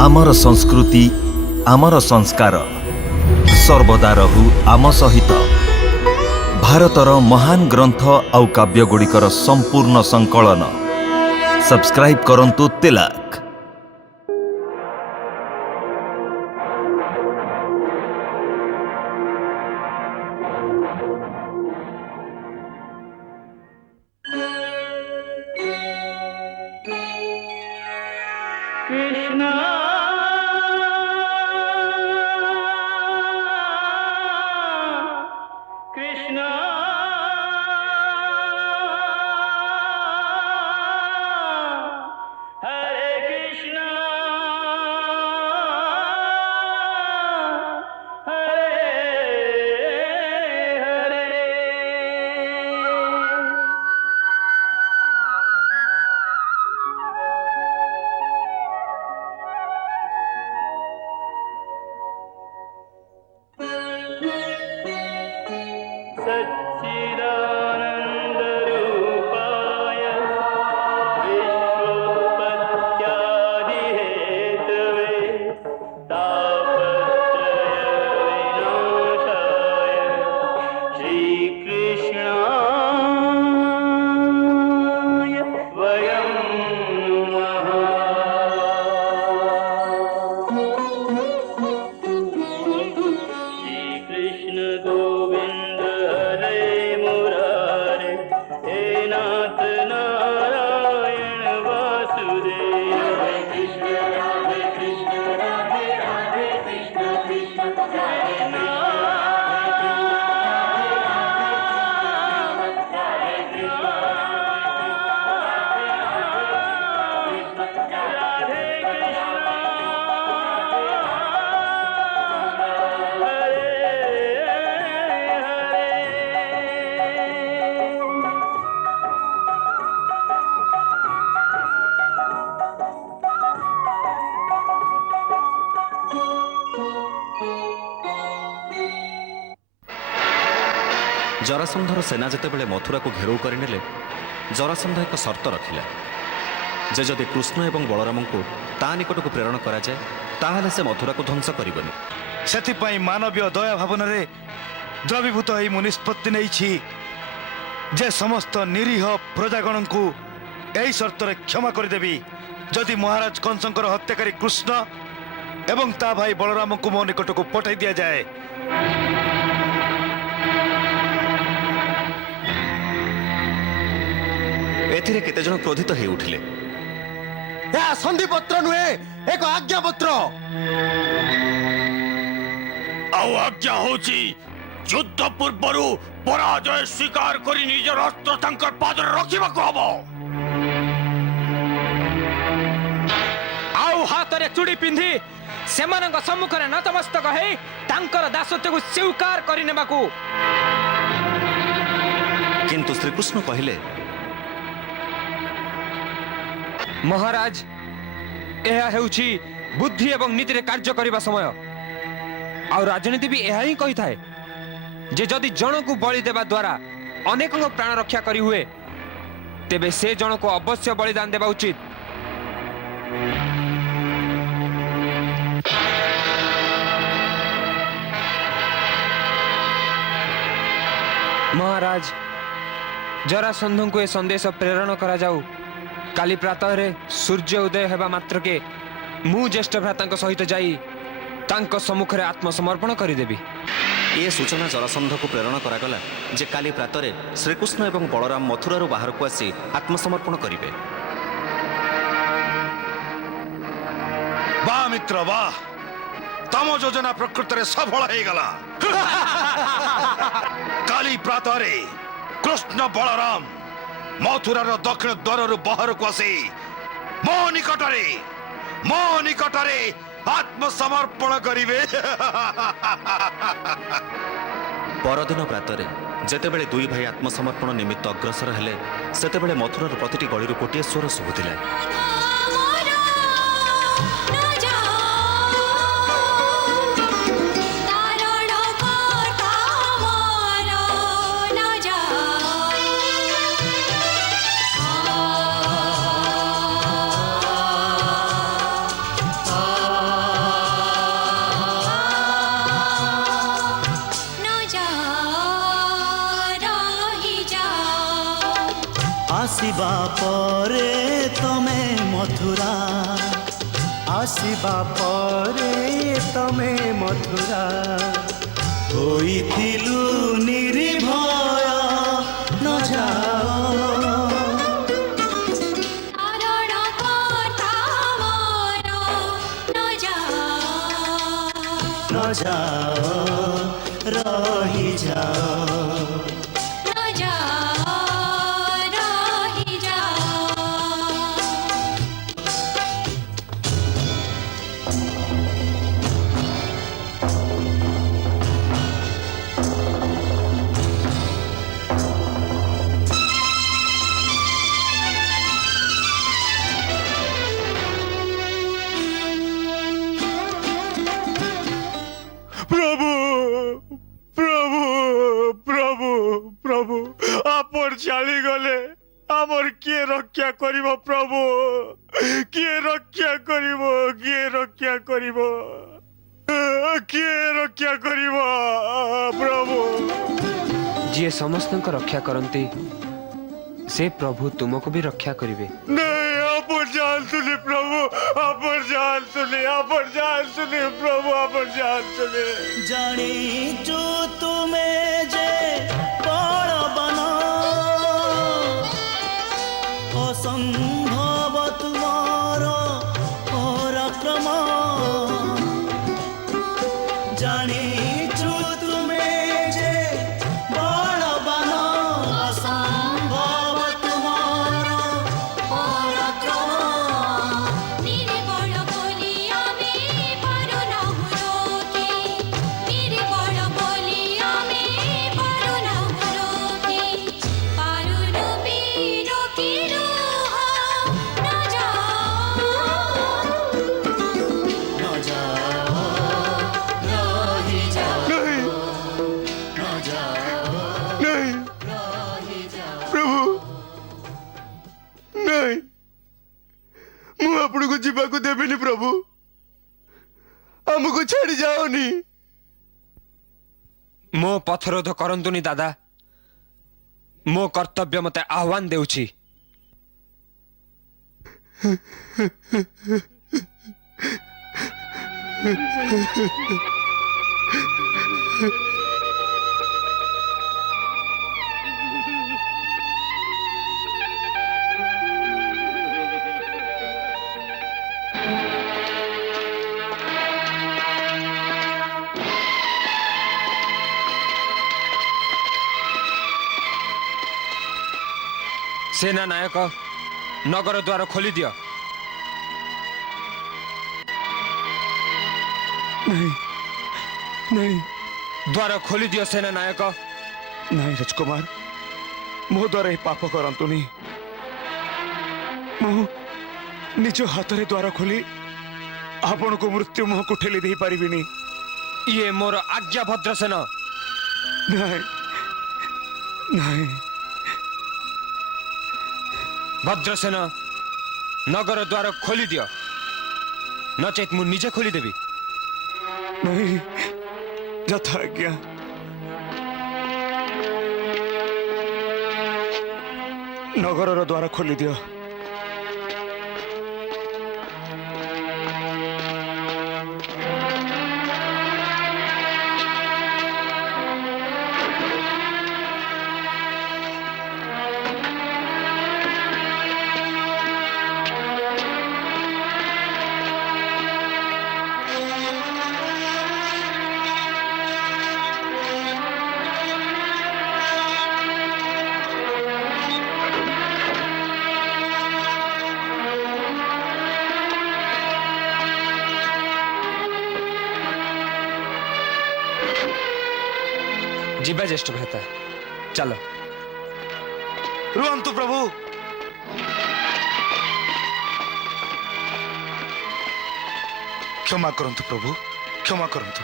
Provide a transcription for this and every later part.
आमर संस्कृति आमर संस्कार सर्वदा रहु आम सहित। भारतर महान ग्रंथ आउ काव्यगुड़िकर संपूर्ण संकलन सब्सक्राइब करंतु तिलक। कृष्णा कृष्णा हरे कृष्णा हरे हरे। सच्चिदानन्दरूपाय विश्वोत्पत्त्यादिहेतवे तापत्रयविनाशाय श्रीकृष्णाय वयं श्रीकृष्ण गोविंद हरे मुरारे हे नाथ नारायण वासुदेव। हरे कृष्ण राधे कृष्ण कृष्ण कृष्ण जरासंधर सेना जितेबाला मथुरा को घेराव करने जरासंध एक सर्त रखिला जे जदि कृष्ण एवं बलराम को ता निकट को प्रेरण करा जाए ताहले से मथुरा को ध्वंस करबनी। सेथिपाई मानवीय दया भावन रे द्रवीभूत होई मु निष्पत्ति नेइछि जे समस्त निरीह प्रजागण को एई शर्त रे क्षमा कर देबी जदि महाराज कंसंकर हत्याकारी कृष्ण एवं ता भाई बलराम को मो निकट को पठाई दिया जाए। एथिरे केते जन क्रोधित हो उठिले। यह संधिपत्र नुहे एक आज्ञापत्र। आज्ञा होची युद्ध पूर्वरु पराजय स्वीकार करी निजर अस्त्र तांकर पादर रखिबाको हबो। आउ हातरे चूड़ी पिंधि सेमानक सम्मुखरे नतमस्तक हेई तांकर दासत्व को स्वीकार करि नेबाकू। किंतु श्रीकृष्ण कहले महाराज यह हेउछि बुद्धि एवं नीति रे कार्य करिबा समय और राजनीति भी यह ही कही थाए जे जदि जन को बलि देवा द्वारा अनेकों प्राण रक्षा करी हुए तेबे से जन को अवश्य बलिदान देवा उचित। महाराज जरासंध को यह संदेश प्रेरण करा जाऊ काली प्रातः रे सूर्य उदय हेबा मात्र के मु ज्येष्ठ भ्राता सहित जाई तांको सम्मुख रे आत्मसमर्पण करिदेबी। ये सूचना जरासंध को प्रेरण करागला जे काली प्रातरे श्रीकृष्ण एवं बलराम मथुरा बाहर को आसी आत्मसमर्पण करिवे। वाह मित्र वाह, तम योजना प्रकृत रे सफल हो गला। काली प्रातः रे कृष्ण बलराम मथुरार दक्षिण द्वार बाहर को आसी मो निकटरे आत्मसमर्पण करिवे। परदिन प्रातरे जेतेबेले दुई भाई आत्मसमर्पण निमित्त अग्रसर हेले सेतेबेले मथुरार प्रतिटी गळीरु कोटिए स्वर शुभुथिला। ଆସିବା ପରେ ତମେ ମଥୁରା ଆସିବା ପରେ ତମେ ମଥୁରା ହୋଇଥିଲୁ ନିର୍ଭୟ ନ ଯାଅ ନ ଯାଅ ରହିଯାଅ প্রভু প্রভু প্রভু প্রভু আপন চালিগলে আমার কিଏ রক্ষা করিব প্রভু কিଏ রক্ষা করিব কিଏ রক্ষা করিব কিଏ রক্ষা করিব প্রভু ଯିଏ ସମସ୍ତଙ୍କ ରକ୍ଷା କରନ୍ତି ସେ ପ୍ରଭୁ ତୁମକୁ ବି ରକ୍ଷା କରିବେ। नहीं अपन जान सुने प्रभु अपन जान सुने प्रभु अपन जान सुने ଜାଣିଛୁ ତୁମେ ଯେ ବଳବାନ ଅସମ୍ଭବ ତୁମର ପରାକ୍ରମ ଜାଣିଛୁ ତୁମେ ଯେ ବଳବାନ ଅସମ୍ଭବ ତୁମର ପରାକ୍ରମ ନ ଯାଅ ରହିଯାଅ नहीं ନ ଯାଅ नहीं प्रभु नहीं ମୁଁ ଆପଣଙ୍କୁ ଯିବାକୁ ଦେବିନି ପ୍ରଭୁ ଆମକୁ ଛାଡ଼ି ଯାଅନି ମୋ ପଥରୋଧ କରନ୍ତୁନି ଦାଦା ମୋ କର୍ତ୍ତବ୍ୟ ମତେ ଆହ୍ୱାନ ଦେଉଛି। सेना नायक नगर द्वार खोली दियो। नहीं द्वार खोली दियो सेना नायक। नहीं राजकुमार ମୋ ଦ୍ୱାରା ଏହି ପାପ କରନ୍ତୁନି ମୁଁ ନିଜ ହାତରେ ଦ୍ୱାର ଖୋଲି ଆପଣଙ୍କୁ ମୃତ୍ୟୁ ମୁହଁକୁ ଠେଲି ଦେଇ ପାରିବିନି ये मोर आज्ञा भद्रसेन। नहीं नहीं भद्रसेन नगर द्वार खोली दियो नचेत मु निजे खोली देवी। नहीं ଯଥା ଆଜ୍ଞା ନଗରର ଦ୍ୱାର ଖୋଲି ଦିଅ ଯିବା ଜ୍ୟେଷ୍ଠ ଭ୍ରାତା ଚାଲ। ରୁହନ୍ତୁ ପ୍ରଭୁ କ୍ଷମା କରନ୍ତୁ ପ୍ରଭୁ କ୍ଷମା କରନ୍ତୁ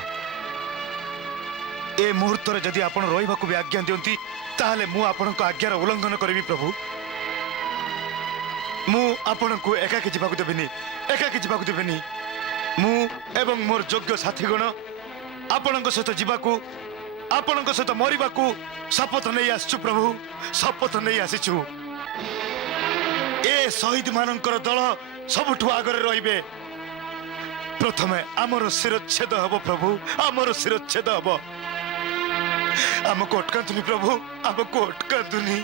ଏ ମୁହୂର୍ତ୍ତରେ ଯଦି ଆପଣ ରହିବାକୁ ବି ଆଜ୍ଞା ଦିଅନ୍ତି ତାହେଲେ ମୁଁ ଆପଣଙ୍କ ଆଜ୍ଞାର ଉଲ୍ଲଂଘନ କରିବି ପ୍ରଭୁ ମୁଁ ଆପଣଙ୍କୁ ଏକାକୀ ଯିବାକୁ ଦେବିନି ମୁଁ ଏବଂ ମୋର ଯୋଗ୍ୟ ସାଥୀଗଣ ଆପଣଙ୍କ ସହିତ ଯିବାକୁ ଆପଣଙ୍କ ସହିତ ମରିବାକୁ ଶପଥ ନେଇ ଆସିଛୁ ପ୍ରଭୁ ଶପଥ ନେଇ ଆସିଛୁ। ଏ ଶହୀଦ ମାନଙ୍କର ଦଳ ସବୁଠୁ ଆଗରେ ରହିବେ। ପ୍ରଥମେ ଆମର ଶିରଚ୍ଛେଦ ହବ ପ୍ରଭୁ, ଆମର ଶିରଚ୍ଛେଦ ହବ। ଆମକୁ ଅଟକାନ୍ତୁନି ପ୍ରଭୁ, ଆମକୁ ଅଟକାନ୍ତୁନି।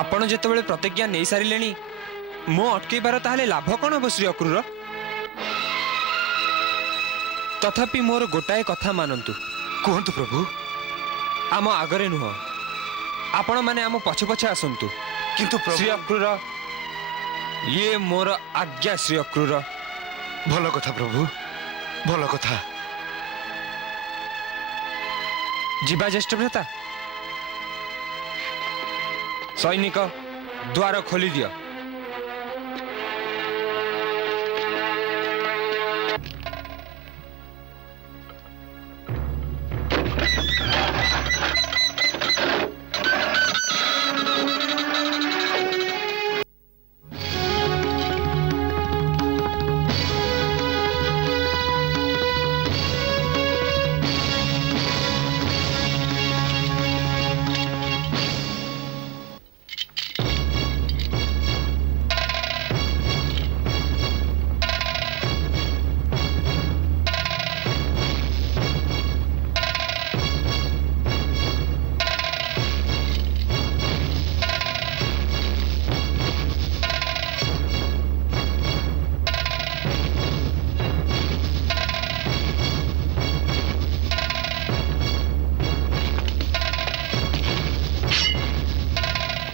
ଆପଣ ଯେତେବେଳେ ପ୍ରତିଜ୍ଞା ନେଇ ସାରିଲେଣି, ମୁଁ ଅଟକେଇବାର ତାହେଲେ ଲାଭ କ'ଣ ହେବ ଶ୍ରୀ ଅକ୍ରୁର? ତଥାପି ମୋର ଗୋଟାଏ କଥା ମାନନ୍ତୁ। କୁହନ୍ତୁ ପ୍ରଭୁ। ଆମ ଆଗରେ ନୁହଁ, ଆପଣମାନେ ଆମ ପଛେ ପଛେ ଆସନ୍ତୁ। କିନ୍ତୁ ଶ୍ରୀ ପ୍ରଭୁ, ଅକ୍ରୁର, ଇଏ ମୋର ଆଜ୍ଞା ଶ୍ରୀ ଅକ୍ରୁର। ଭଲ କଥା ପ୍ରଭୁ, ଭଲ କଥା। ଯିବା ଜ୍ୟେଷ୍ଠ ଭ୍ରାତା। ସୈନିକ, ଦ୍ୱାର ଖୋଲିଦିଅ।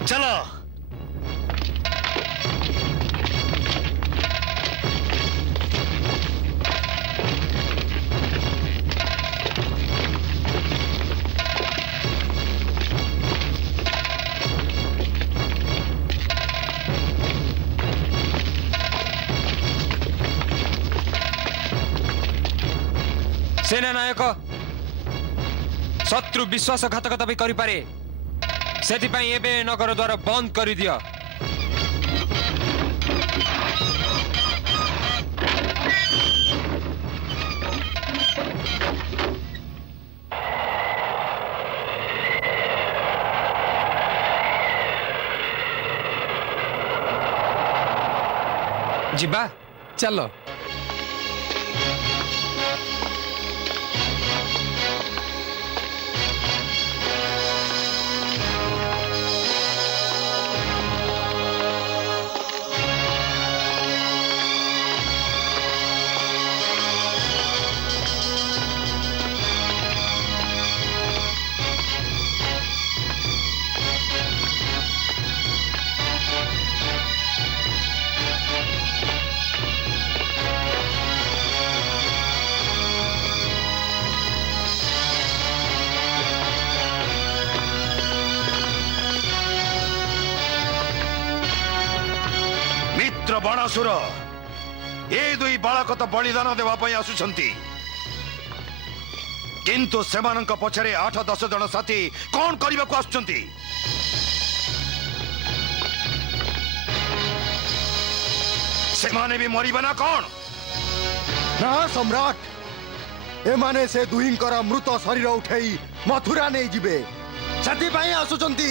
ଚାଲ। सेना नायक, शत्रु विश्वासघातकता भी करिपारे, सेथिपाई एबे नगर द्वार बंद करि दियो। ଯିବା, ଚାଲ। ମିତ୍ର ବାଣାସୁର, ଏ ଦୁଇ ବାଳକ ତ ବଳିଦାନ ଦେବା ପାଇଁ ଆସୁଛନ୍ତି, କିନ୍ତୁ ସେମାନଙ୍କ ପଛରେ 8-10 ଜଣ ସାଥୀ କଣ କରିବାକୁ ଆସୁଛନ୍ତି? ସେମାନେ ବି ମରିବେ ନା କଣ? ନା ସମ୍ରାଟ, ଏମାନେ ସେ ଦୁହିଁଙ୍କର ମୃତ ଶରୀର ଉଠେଇ ମଥୁରା ନେଇଯିବେ, ସେଥିପାଇଁ ଆସୁଛନ୍ତି।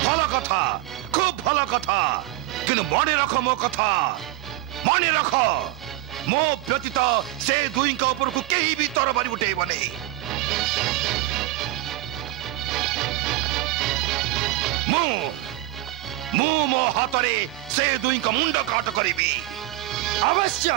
ଭଲ କଥା, খুব ଭଲ କଥା, କିନ୍ତୁ ମନେ ରଖ ମୋ କଥା, ମନେ ରଖ, ମୋ ବ୍ୟତୀତ ସେ ଦୁହିଁଙ୍କ ଉପରକୁ କେହି ବି ତରବାରୀ ଉଠେଇବନି। ମୁଁ ମୋ ହାତରେ ସେ ଦୁହିଁଙ୍କ ମୁଣ୍ଡ କାଟ କରିବି। ଅବଶ୍ୟ।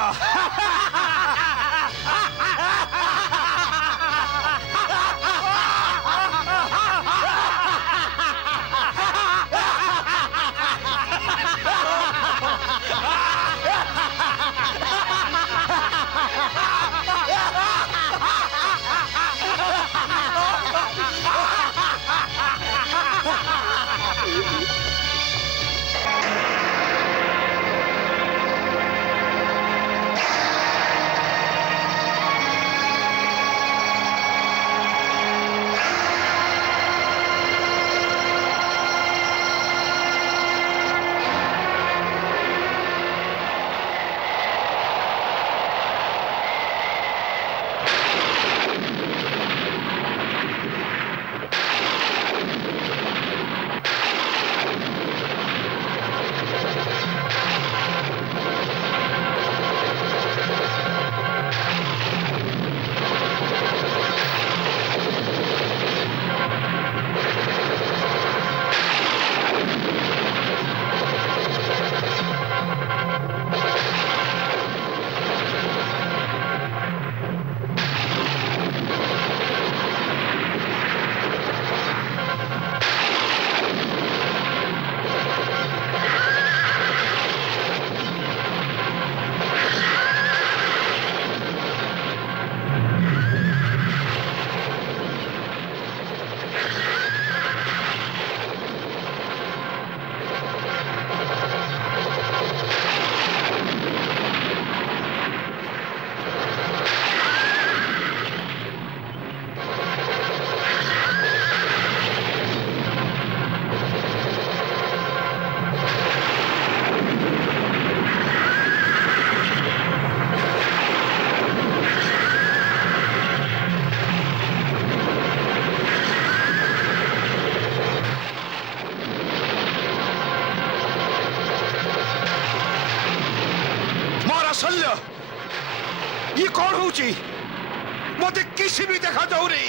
मते किसी भी देखा जाऊनी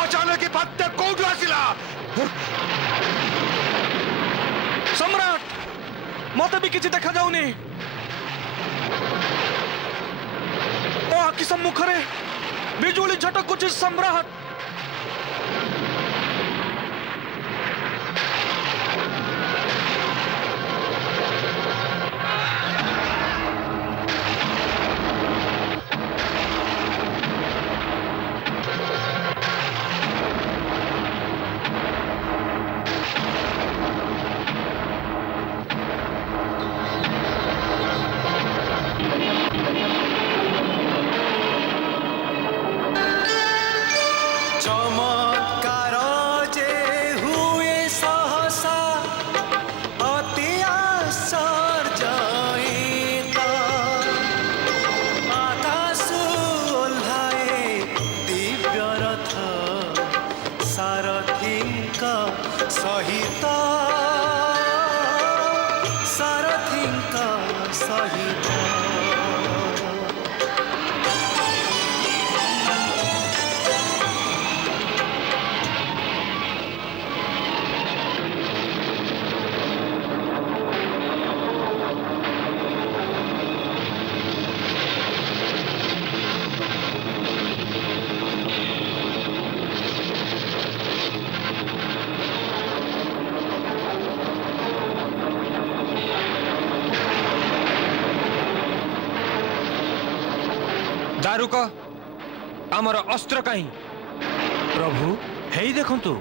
अचानक बात्या कोठू आसिला सम्राट मते भी किसी देखा जाऊनी मो आखि सम्मुखरे बिजुली झटकुची सम्राट चमत्कार जे हुए सहसा अति आश्चर्यित आकाशु ओह्लाए दिव्य रथ सारथीଙ୍କ सहित सारथीଙ୍କ सहित दारुक आमर अस्त्र कहीं प्रभु हेई देखंतु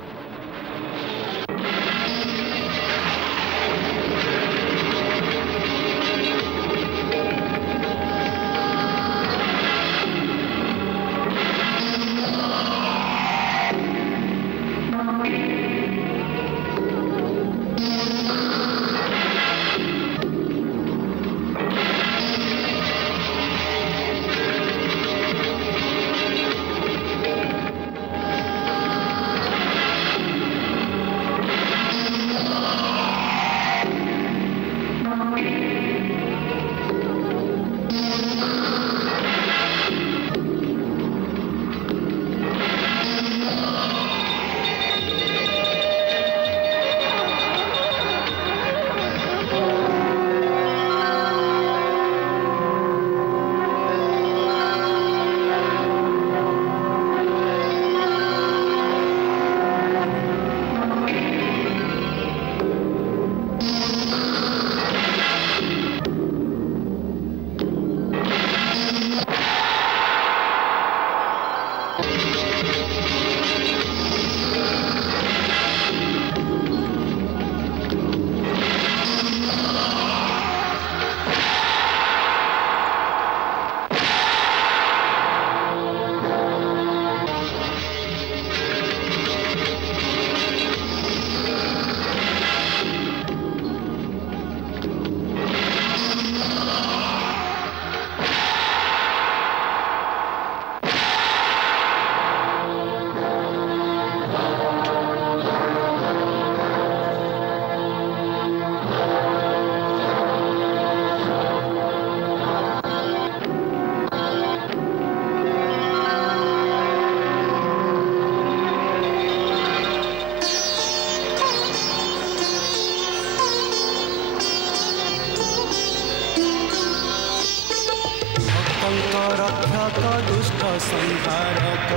रक्षक दुष्ट संहारक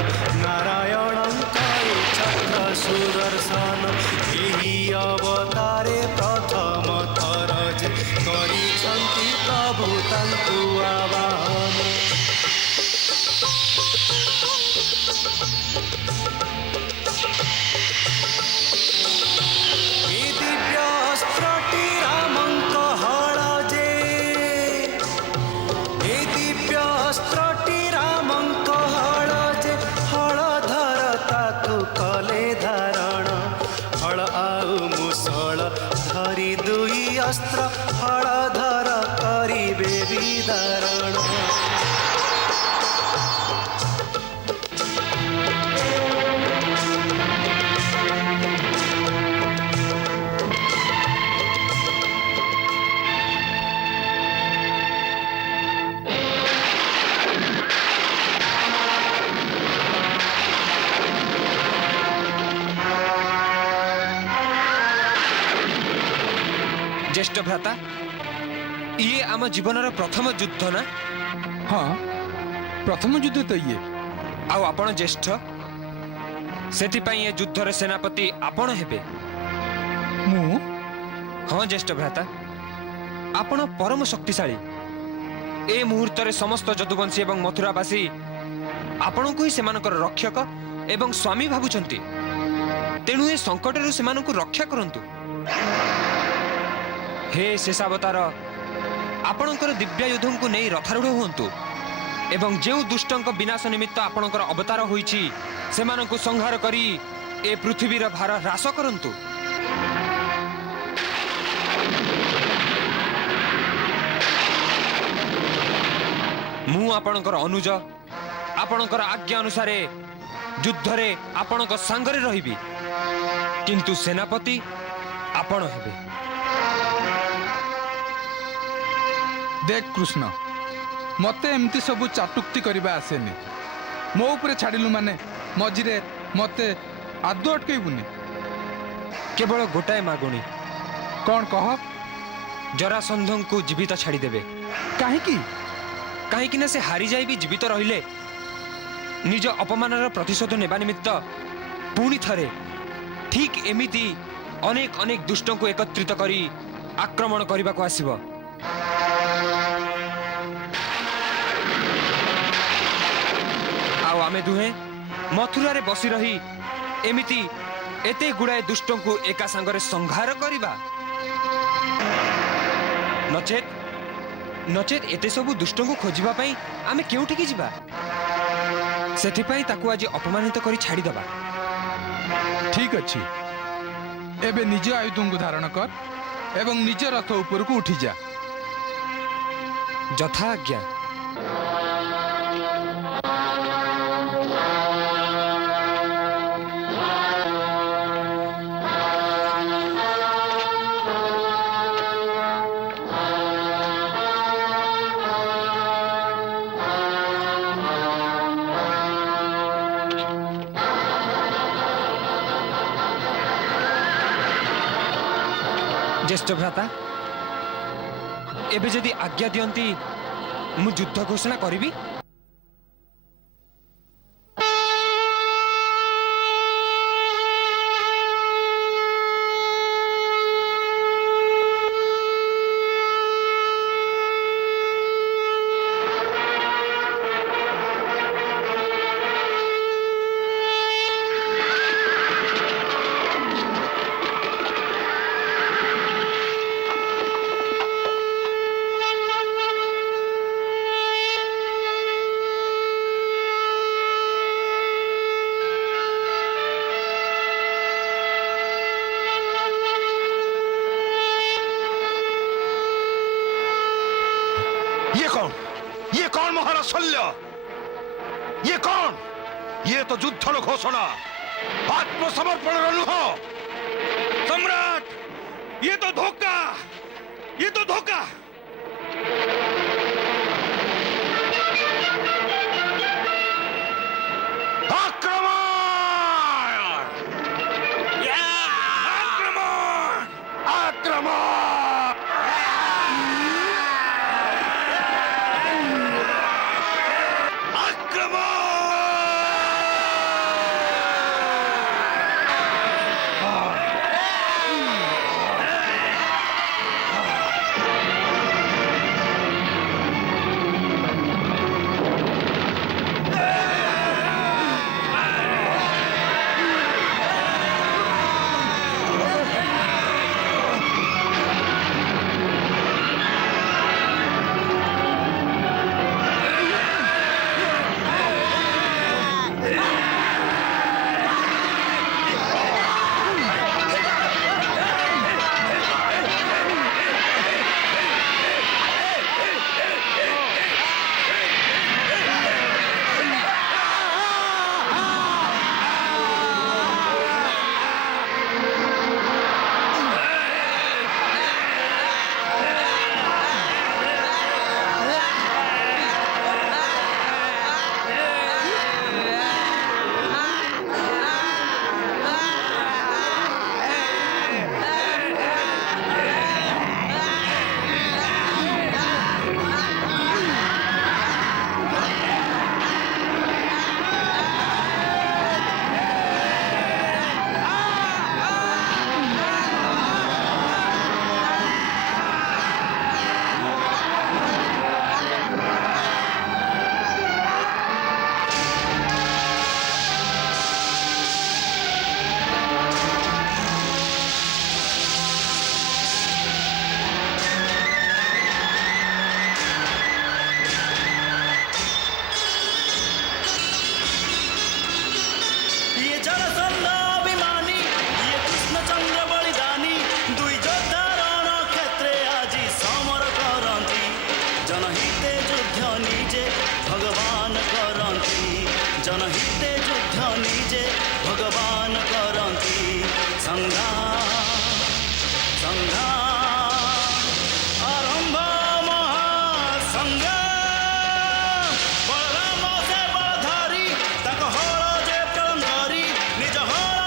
नारायणଙ୍କ चक्र सुदर्शन ଏହି ଅବତାରେ ପ୍ରଥମ ଥର ଯେ କରିଛନ୍ତି ପ୍ରଭୁ ତାଙ୍କୁ ଆବାହନ ଏ ଦିବ୍ୟ ଅସ୍ତ୍ରଟି ରାମଙ୍କ ହଳ ଯେ ଏ ଦିବ୍ୟ ଅସ୍ତ୍ରଟି ରାମଙ୍କ ହଳ ଯେ ହଳଧର ତାକୁ କଲେ ଧାରଣ ହଳ ଆଉ ମୁଷଳ ଧରି ଦୁଇ ଅସ୍ତ୍ର ହଳଧର କରିବେ ବିଦାରଣ ज्येष्ठ भ्राता ये आम जीवनर प्रथम युद्ध ना हाँ प्रथम युद्ध तो ये आउ आपण ज्येष्ठ सेथिपाई ये युद्धर सेनापति आपण हेबे मु हाँ ज्येष्ठ भ्राता आपण परम शक्तिशाली ए मुहूर्त समस्त जदुवंशी एवं मथुरावासी आपण को ही सेमानकर रक्षक एवं स्वामी भाबुचंती तेणु ए संकटरू सेमानकु रक्षा करंतु हे शेषावतार आपणकर दिव्य युद्धों नहीं रथारूढ़ हुंतु एवं जो दुष्टंक विनाश निमित्त आपणकर अवतार होईछि सेमानकु संहार करी ए पृथ्वीर भार ह्रास करंतु मु आपणकर अनुज आपणकर आज्ञा अनुसार युद्धरे आपणक सांगरे रहिबी किंतु सेनापति आपण हेबे देख कृष्ण मते एमती सब चाटुक्ति करबा आसेनी मो ऊपर छाड़िलु माने मझिरे मते आदो अटकेबुनी केवल गोटाए मागुणी कौन कह जरासंध को जीवित छाड़ी देबे काहेकि कहीं ना से हारी जाई भी जीवित रहिले निज अपमानर प्रतिशोध नेबा निमित्त पुणी थरे ठीक एमिति अनेक अनेक दुष्टों को एकत्रित करी आक्रमण करने को आसिब आउ आमे दुहे मथुरा रे बसी रही एमिति एते गुड़ाए दुष्टों को एका संगरे संहार करिबा नचेत नचेत एते सबु दुष्टों को खोजिबा पई आमे केउठी जिबा सेथिपाई ताकू आज अपमानित करी छाड़ी दबा ठीक अच्छी एबे निज आयुधों को धारण कर एवं निज रथ ऊपर को उठी जा यथा आज्ञा ज्येष्ठ भ्राता एबे जदि आज्ञा दियंती मु युद्ध घोषणा करिबी ये कौन महाराज शल्य ये कौन ये तो युद्धर घोषणा आत्मसमर्पण नुह सम्राट ये तो धोखा জরাসন্ধ অভিমানী ইয়ে কৃষ্ণচন্দ্র বলিদানী দুই যোদ্ধা রণক্ষেত্রে আজি সমর করନ୍ତି জনহিতে যুদ্ধ নিজে ভগবান করନ୍ତି জনহিতে যুদ্ধ নিজে ভগবান করନ୍ତି সংগ্রাম আরম্ভ মহাসংগ্রাম বলরাম ସେ ବଳ ଧରି ତାଙ୍କ ହଳ ଯେ ପ୍ରଳଙ୍ଗ କରି ନିଜ ହଳ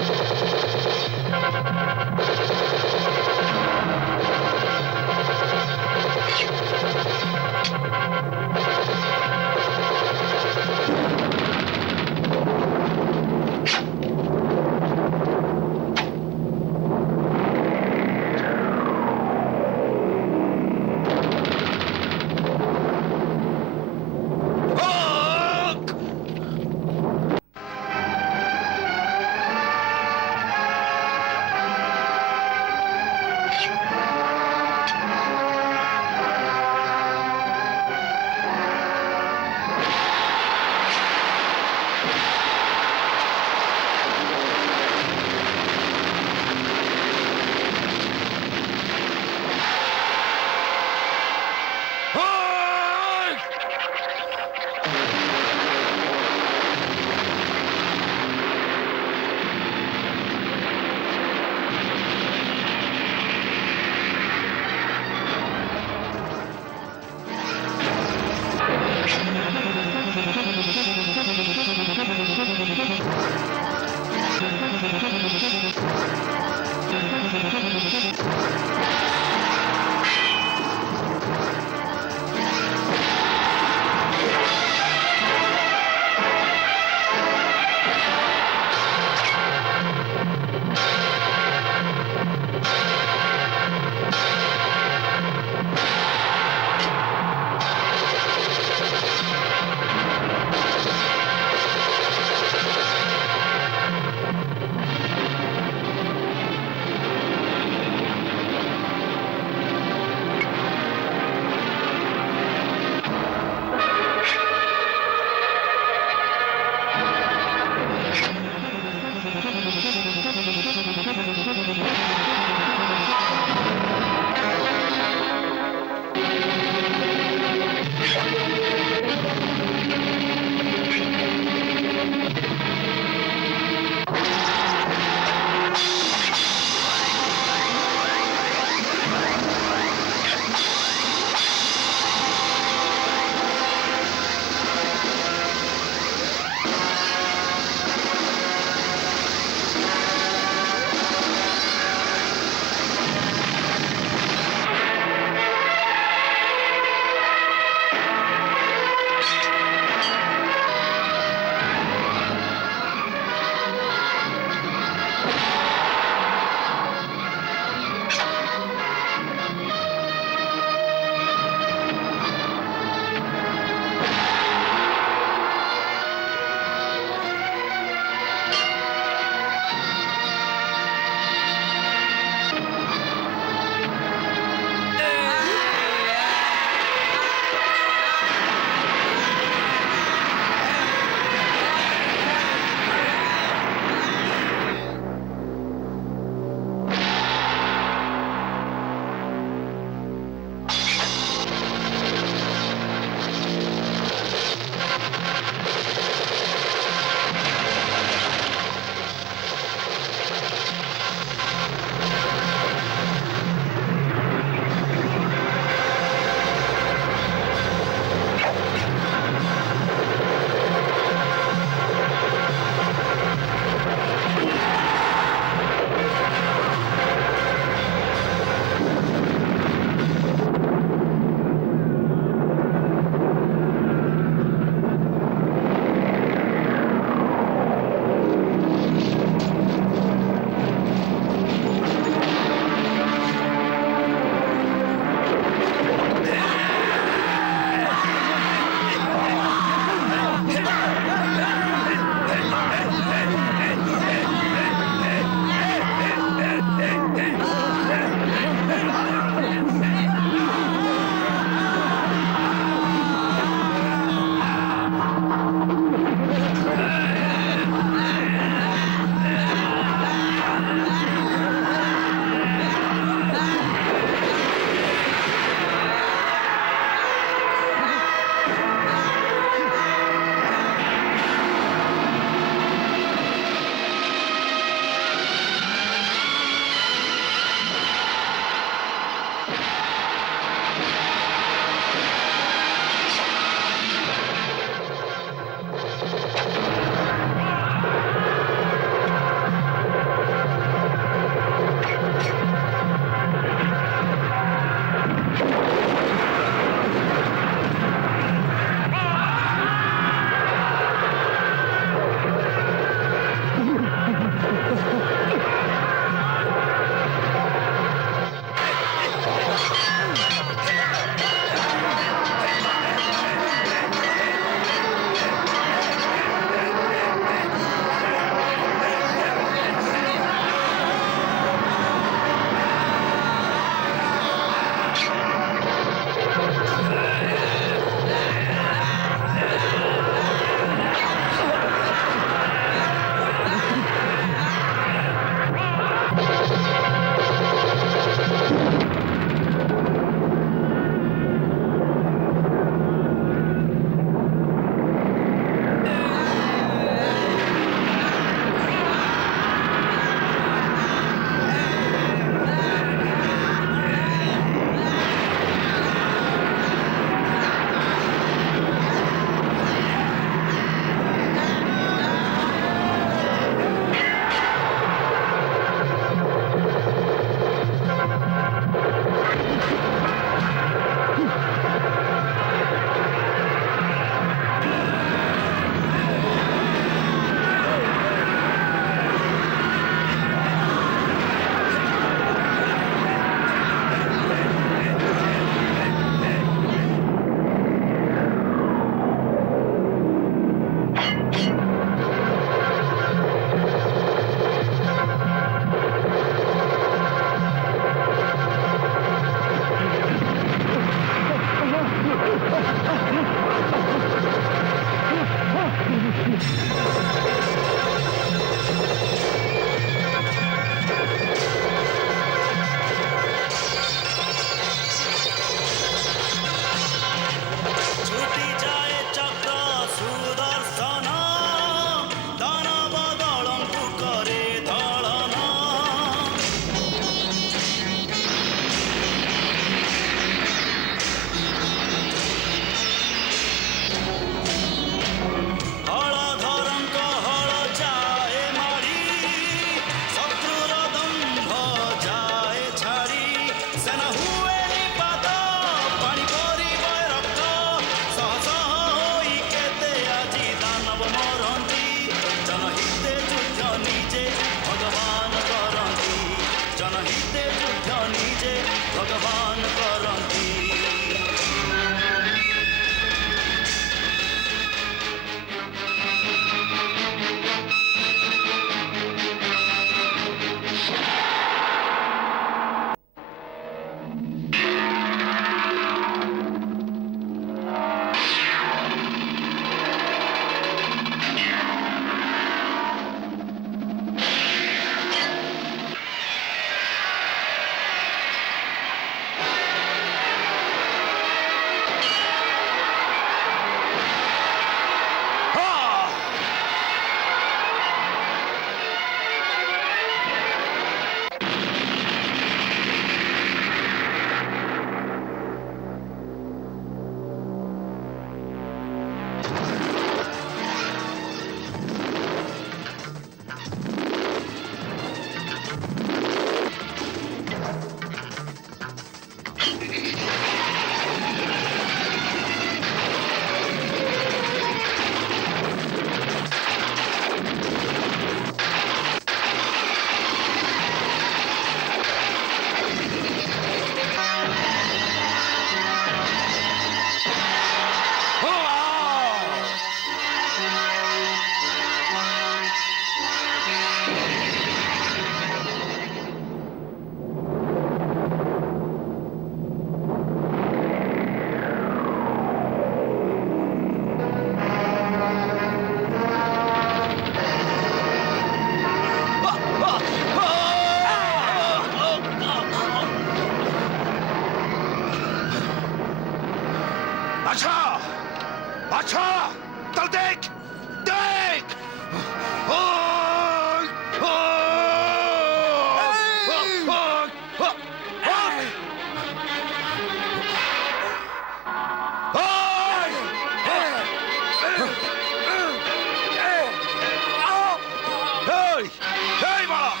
এই বালক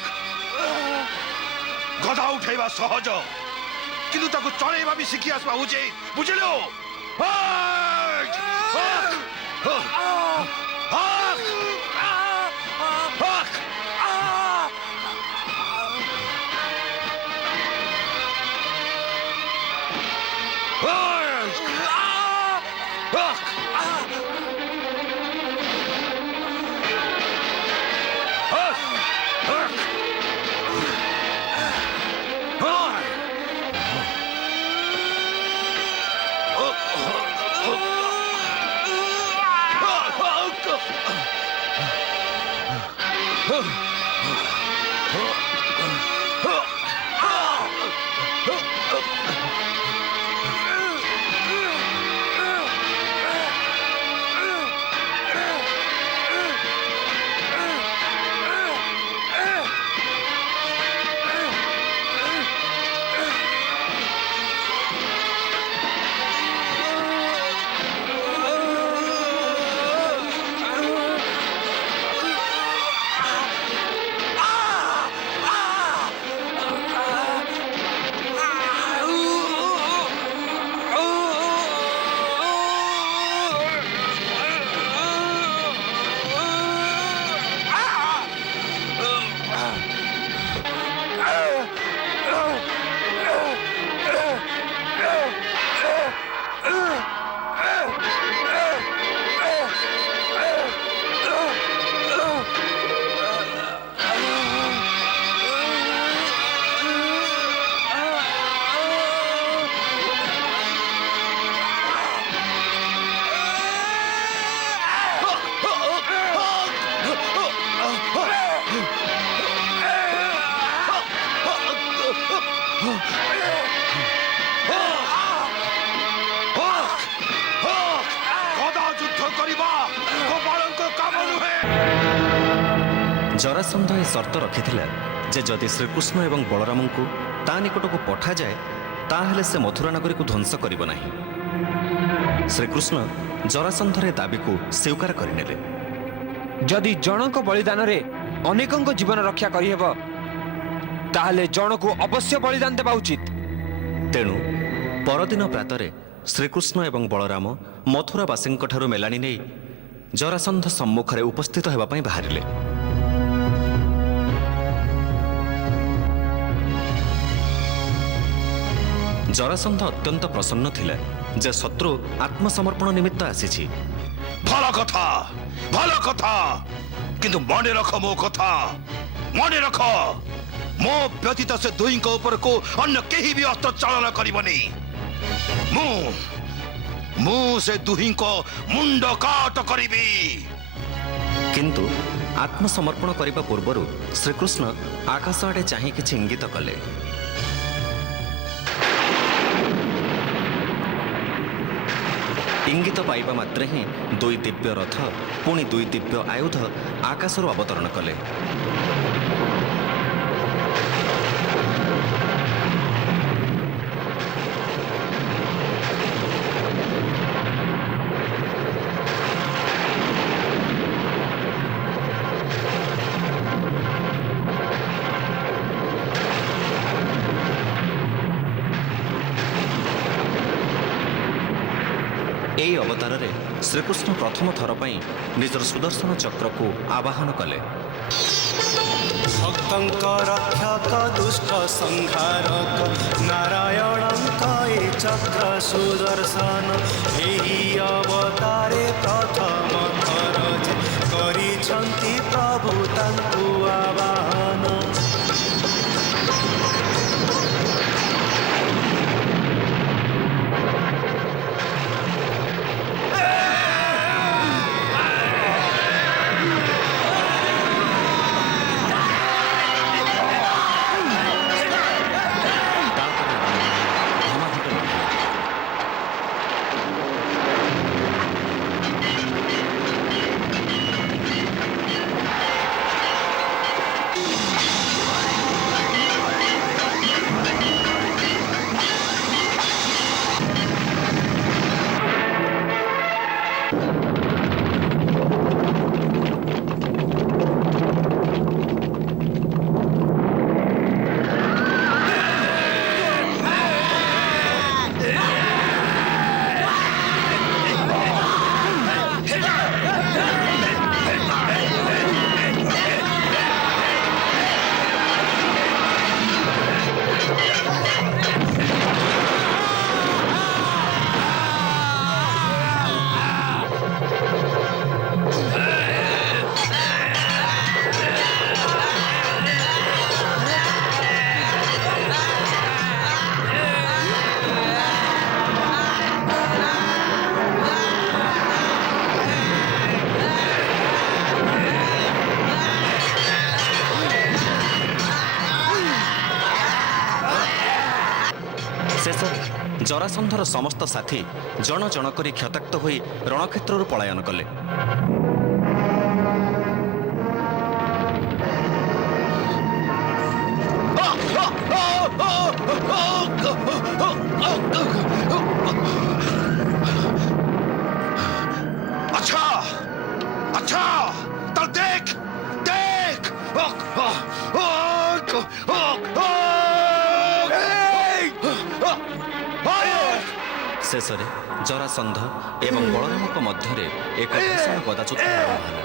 গদা উঠাইবা সহজ কিন্তু তাকে চড়াইবা বি শিখি আসবা উচিত বুঝিলু ଜରାସନ୍ଧ ଏ ସର୍ତ୍ତ ରଖିଥିଲା ଯେ ଯଦି ଶ୍ରୀକୃଷ୍ଣ ଏବଂ ବଳରାମଙ୍କୁ ତା ନିକଟକୁ ପଠାଯାଏ ତାହେଲେ ସେ ମଥୁରା ନଗରୀକୁ ଧ୍ୱଂସ କରିବ ନାହିଁ। ଶ୍ରୀକୃଷ୍ଣ ଜରାସନ୍ଧର ଏ ଦାବିକୁ ସ୍ୱୀକାର କରିନେଲେ। ଯଦି ଜଣଙ୍କ ବଳିଦାନରେ ଅନେକଙ୍କ ଜୀବନ ରକ୍ଷା କରିହେବ ତାହେଲେ ଜଣକୁ ଅବଶ୍ୟ ବଳିଦାନ ଦେବା ଉଚିତ। ତେଣୁ ପରଦିନ ପ୍ରାତରେ ଶ୍ରୀକୃଷ୍ଣ ଏବଂ ବଳରାମ ମଥୁରାବାସୀଙ୍କଠାରୁ ମେଲାଣି ନେଇ ଜରାସନ୍ଧ ସମ୍ମୁଖରେ ଉପସ୍ଥିତ ହେବା ପାଇଁ ବାହାରିଲେ। ଜରାସନ୍ଧ ଅତ୍ୟନ୍ତ ପ୍ରସନ୍ନ ଥିଲା ଯେ ଶତ୍ରୁ ଆତ୍ମସମର୍ପଣ ନିମିତ୍ତ ଆସିଛି। ଭଲ କଥା କିନ୍ତୁ ମନେ ରଖ ମୋ କଥା ମନେ ରଖ ମୋ ବ୍ୟତୀତ ସେ ଦୁହିଁଙ୍କ ଉପରକୁ ଅନ୍ୟ କେହି ବି ଅସ୍ତ୍ର ଚାଳନ କରିବନି। ମୁଁ ସେ ଦୁହିଁଙ୍କ ମୁଣ୍ଡ କାଟ କରିବି। କିନ୍ତୁ ଆତ୍ମସମର୍ପଣ କରିବା ପୂର୍ବରୁ ଶ୍ରୀକୃଷ୍ଣ ଆକାଶ ଆଡ଼େ ଚାହିଁ କିଛି ଇଙ୍ଗିତ କଲେ। ଇଙ୍ଗିତ ପାଇବା ମାତ୍ରେ ହିଁ ଦୁଇ ଦିବ୍ୟ ରଥ ପୁଣି ଦୁଇ ଦିବ୍ୟ ଆୟୁଧ ଆକାଶରୁ ଅବତରଣ କଲେ। এই ଅବତାରରେ ଶ୍ରୀକୃଷ୍ଣ ପ୍ରଥମ ଥର ପାଇଁ ନିଜର ସୁଦର୍ଶନ ଚକ୍ରକୁ ଆବାହନ କଲେ। ଭକ୍ତଙ୍କ ରକ୍ଷକ ଦୁଷ୍ଟ ସଂହାରକ ନାରାୟଣଙ୍କ ଏ ଚକ୍ର ସୁଦର୍ଶନ ଏହି ଅବତାରେ ପ୍ରଥମ ଥର ଯେ କରିଛନ୍ତି ପ୍ରଭୁ ତାଙ୍କୁ ଆବାହନ। ଶେଷରେ ଜରାସନ୍ଧର ସମସ୍ତ ସାଥୀ ଜଣ ଜଣ କରି କ୍ଷତାକ୍ତ ହୋଇ ରଣକ୍ଷେତ୍ରରୁ ପଳାୟନ କଲେ। अच्छा अच्छा तो देख देख ଶେଷରେ ଜରାସନ୍ଧ ଏବଂ ବଳରାମଙ୍କ ମଧ୍ୟରେ ଏକ ଭୀଷଣ ଗଦାଯୁଦ୍ଧ ଆରମ୍ଭ ହେଲା।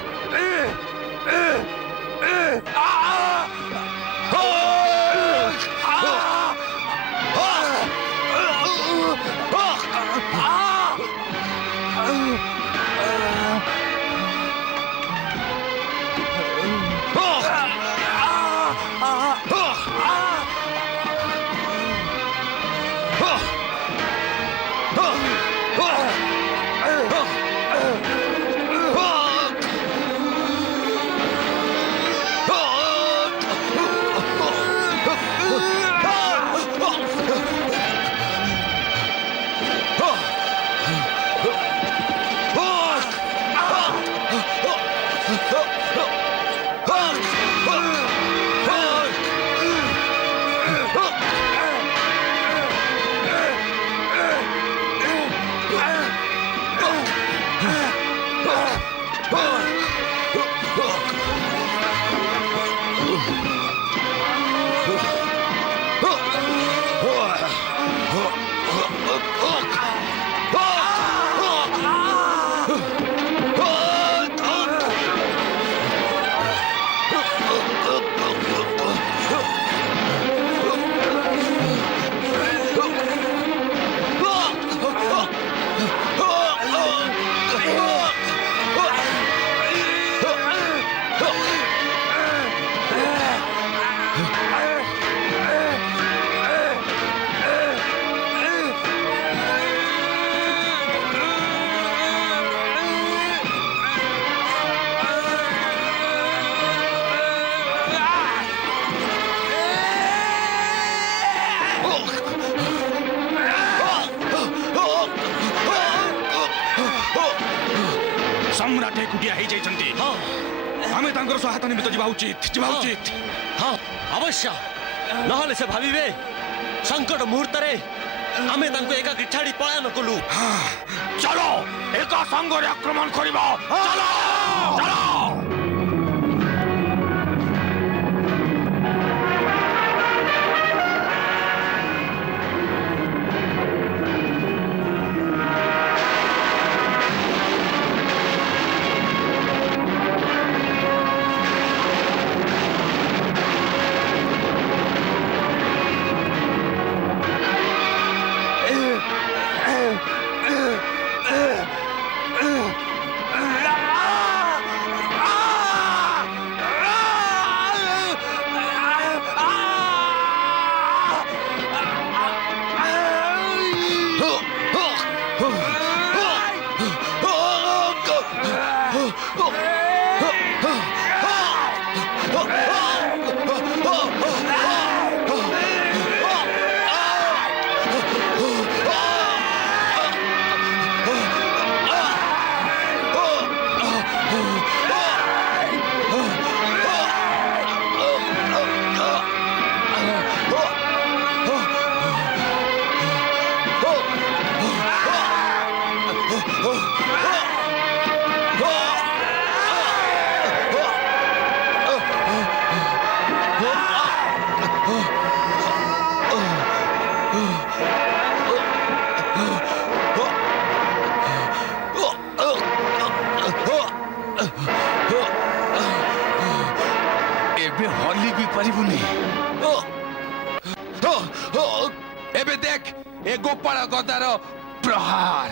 সম্রাট একুটিয়া হয়ে যাইଛନ୍ତି আমি তাঙ্কর সহায়তা নিমিত্ত ଯିବା ଉଚିତ ହଁ ଅବଶ୍ୟ ନହେଲେ ସେ ଭାବିବେ ସଙ୍କଟ ମୁହୂର୍ତ୍ତରେ ଆମେ ତାଙ୍କୁ ଏକାକି ଛାଡ଼ି ପଳାୟନ କଲୁ। চলো একা সঙ্গরে আক্রমণ করিব চলো চলো ଏବେ ହଲି ବି ପାରିବୁନି। ଏବେ ଦେଖ ଏ ଗୋପାଳ ଗଦାର ପ୍ରହାର।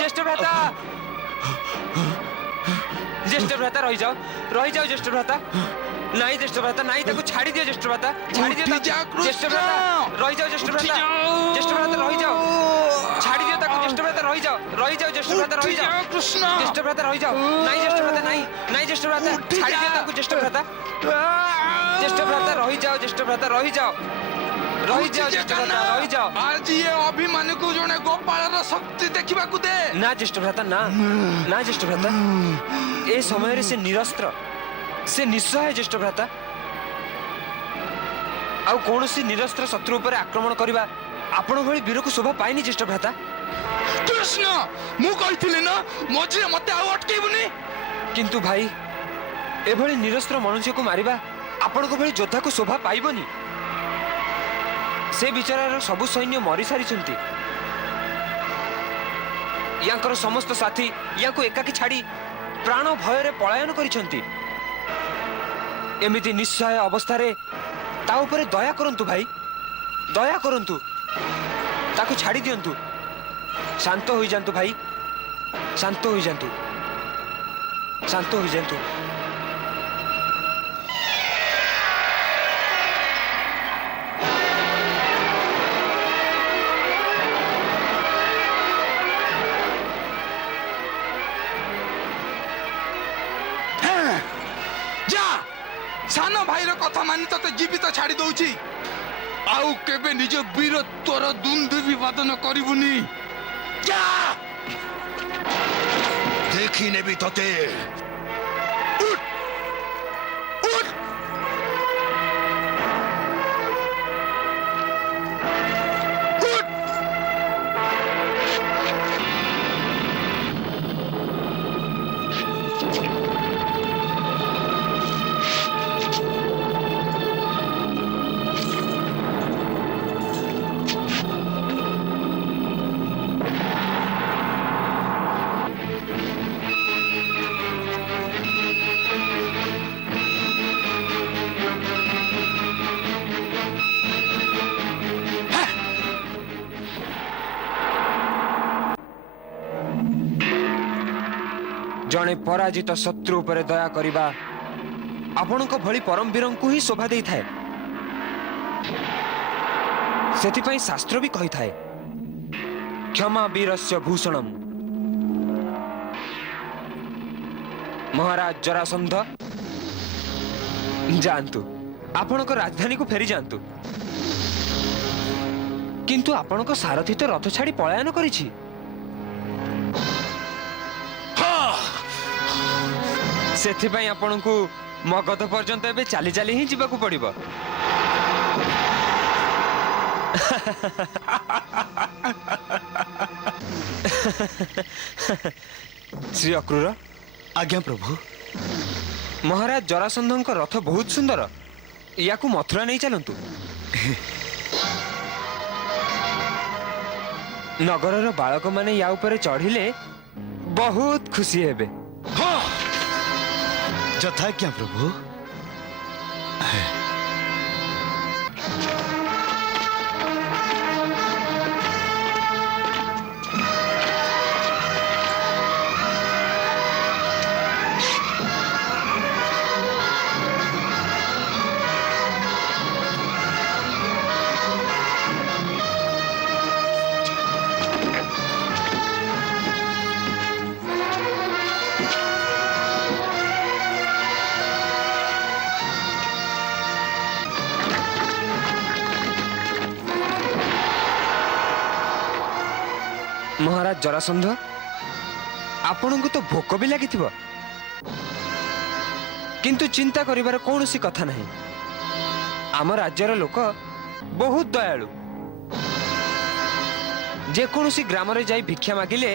জ্যেষ্ঠ ভ্রাতা জ্যেষ্ঠ ভ্রাতা রহিযাও জ্যেষ্ঠ ভ্রাতা नहीं ज्येष्ठ भ्राता नहीं ताको छाड़ी दियो ज्येष्ठ भ्राता छाड़ी दियो उठी ताको। जा, कृष्ण! ज्येष्ठ भ्राता रही जाओ ज्येष्ठ भ्राता ज्येष्ठ भ्राता रही जाओ छाड़ी दियो ताको ज्येष्ठ भ्राता रही जाओ ज्येष्ठ भ्राता रही जाओ कृष्ण ज्येष्ठ भ्राता रही जाओ नहीं ज्येष्ठ भ्राता नहीं ज्येष्ठ भ्राता उठी छाड़ी दियो जा। ताको ज्येष्ठ भ्राता ज्येष्ठ भ्राता रही जाओ ज्येष्ठ भ्राता रही जाओ ज्येष्ठ भ्राता रही जाओ आज ये अभिमानी को जने गोपाल शक्ति देखा दे ना ज्येष्ठ भ्राता ना ज्येष्ठ भ्राता ए समय रे से निरस्त्र से निस्सहाय ज्येष्ठ भ्राता आउ कौनसी निरस्त्र शत्रु पर आक्रमण करबा आपण भली वीर को शोभा पाइनी ज्येष्ठ भ्राता कृष्ण मु कहिथिले ना मझिरे मते आउ अटकेबुनी किंतु भाई एभली निरस्त्र मनुष्य को मारिबा आपण को भली योद्धा को शोभा पाइबनी से बिचारार सबु सैन्य मरी सारिछंती याकर समस्त साथी याको एकाकी छाड़ी प्राण भय रे पलायन करिछंती एमिति निस्सहाय अवस्था रे ता ऊपर दया करंतु भाई दया करंतु ताको छाड़ी दियंतु शांत होई जांतु भाई शांत होई जांतु शांत होई जांतु जा सान भाईर कथा मानि तते जीवित छाड़ी दउची आउ केबे निज वीरत्वर दुंदुभि वादन करिबुनी जा देखी नेबी तते उठ उठ उठ जड़े पराजित शत्रु उपर दया करिबा आपणक भली परम वीर को ही शोभा दे थाए सेथिपई शास्त्र भी कही थाए क्षमा वीरस्य भूषणम महाराज जरासंध जानतु आपणक राजधानी को फेरी जानतु किंतु आपणक सारथी तो रथ छाड़ी पलायन करिछि सेथिपई आपणकु मगध पर्यंत एबे चाली चाली ही जीवाकू पड़िबो श्री अक्रूर आज्ञा प्रभु महाराज जरासंधଙ୍କ रथ बहुत सुंदर याकू मथुरा नहीं चलंतु नगरर बालक माने या ऊपर चढ़िले बहुत खुशी हेबे यथाज्ञा प्रभु महाराज जरासंध आपण को तो भोक भी लगी किंतु चिंता करिवार कौनसी कथा नहीं आम राज्यर लोक बहुत दयालु जे कौनसी ग्राम रे जाई भिक्षा मागिले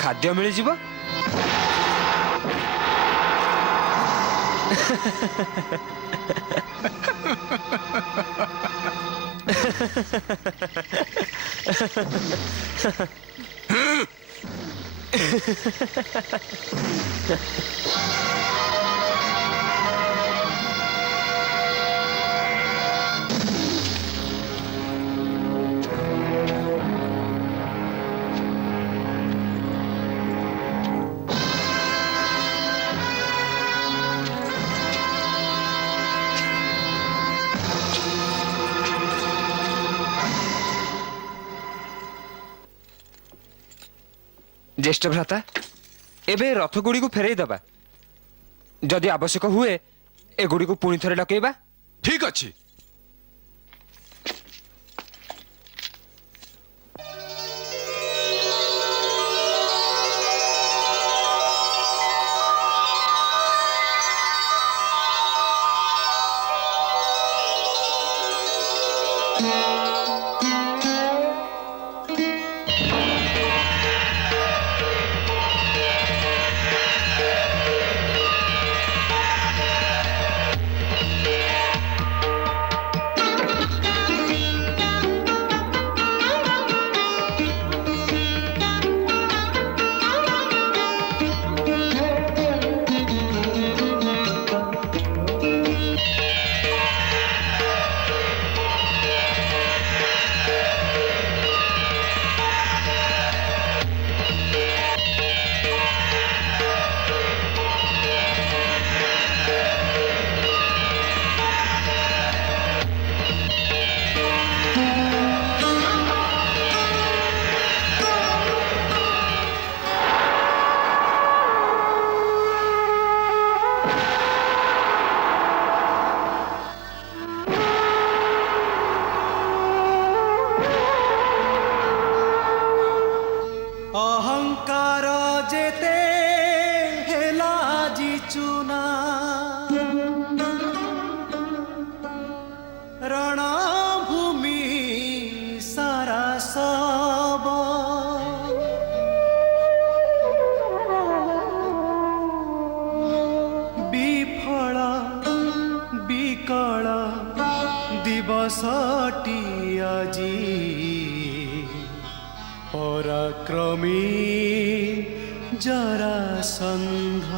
खाद्य मिल जिवो ज्येष्ठ भ्राता एबे रथ गुड़ी को फेरई दबा जदि आवश्यक हुए ए गुड़ी को पुणी थरे डकेबा। ठीक अच्छी। अहंकार जेते हेला जिचुना रणभूमि सारा सब विफल विकल दिवसटी আজি पराक्रमी जरासंध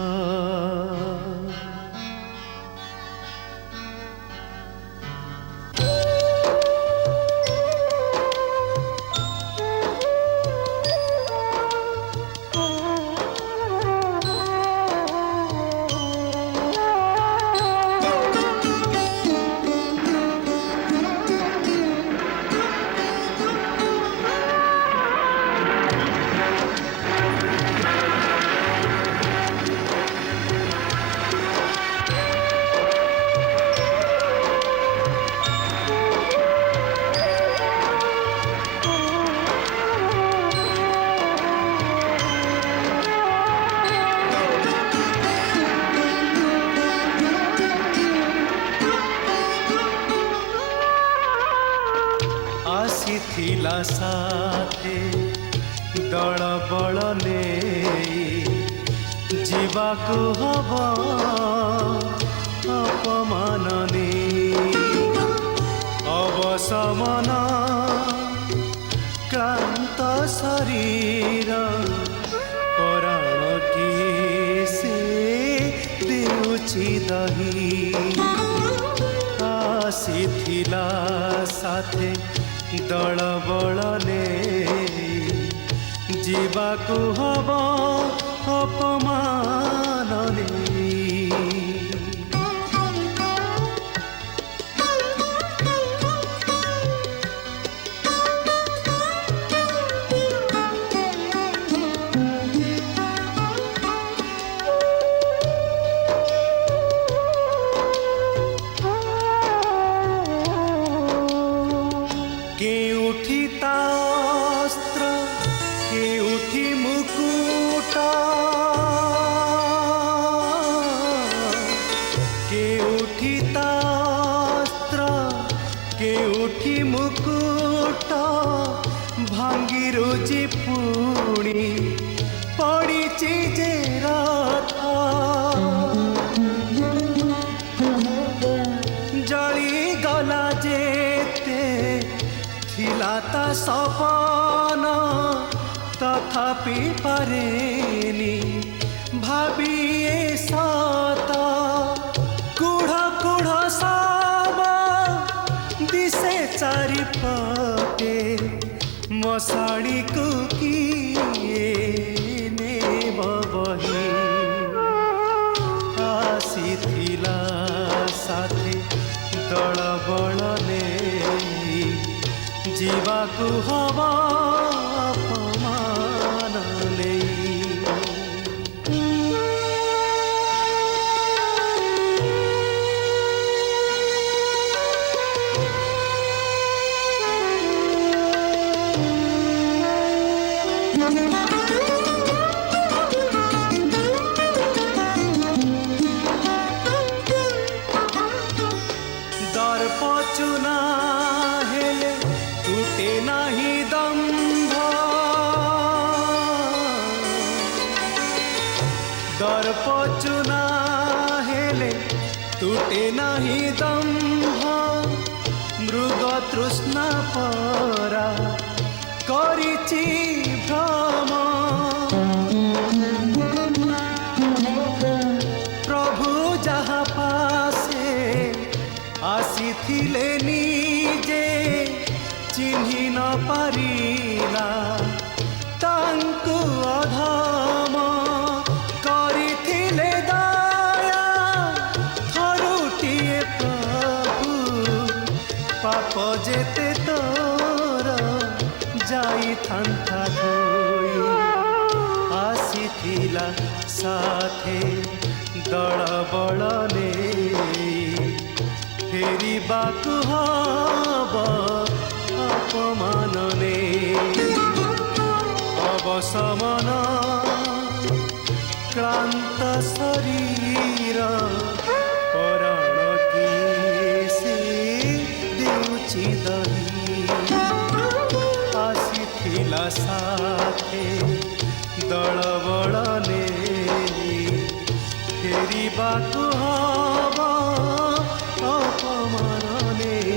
ଆସିଥିଲା ସାଥେ ଦଳ ବଳ ନେଇ ଯିବାକୁ ହବ ଅପମାନ ନେଇ ଅବସମନ କ୍ଳାନ୍ତ ଶରୀର ପରାଣ କିଏ ସେ ଦେଉଛି ଦହି ଆସିଥିଲା ସାଥେ ଦଳ ବଳ ନେଇ ଯିବାକୁ ହବ ଅପମାନ ନେଇ केउठी तास्त्र केउठी मुकुट केउठी तास्त्र केउठी मुकुट भांगी रुचि पुणी पड़िची जे रथ जली गला जेते थिला ता सपन तथापि पारेनी भाबिए सत कुढ़ कुढ़ सब दिसे चारिपटे मशाड़ी को किए नेब बही आसीथिला साथी दल बल नेई जीवाकु हवा अपमान नेई দর্প চুনা হেলে তুটে নাহি দম্ভ মৃগ তৃষ্ণা পরা করিছি ভ্রম প্রভু যাহা পাশে আসিথিলে নিজে চিহ্নি ন পারিলা তাঙ্কু অধম କରିଥିଲେ ଦୟା ଥରୁଟିଏ ପ୍ରଭୁ ପାପ ଯେତେ ତୋର ଯାଇଥାନ୍ତା ଧୋଇ ଆସିଥିଲା ସାଥେ ଦଳ ବଳ ନେଇ ଫେରିବାକୁ ହବ ଅପମାନ ନେଇ অবসমন ক্লান্ত শরীর পরাণ কিসে দেউছি দহি আসিথিলা সাথে দଳ বଳ নেই ফেরিବାକୁ হব অপমান নেই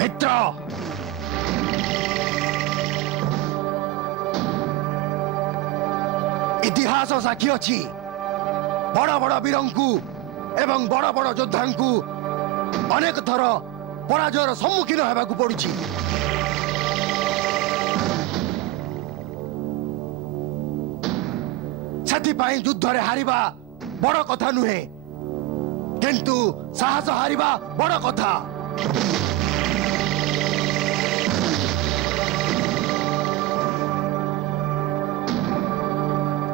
ମିତ୍ର ଇତିହାସ ସାକ୍ଷୀ ଅଛି ବଡ଼ ବଡ଼ ବୀରଙ୍କୁ ଏବଂ ବଡ଼ ବଡ଼ ଯୋଦ୍ଧାଙ୍କୁ ଅନେକ ଥର ପରାଜୟର ସମ୍ମୁଖୀନ ହେବାକୁ ପଡୁଛି ସେଥିପାଇଁ ଯୁଦ୍ଧରେ ହାରିବା ବଡ଼ କଥା ନୁହେଁ କିନ୍ତୁ ସାହସ ହାରିବା ବଡ଼ କଥା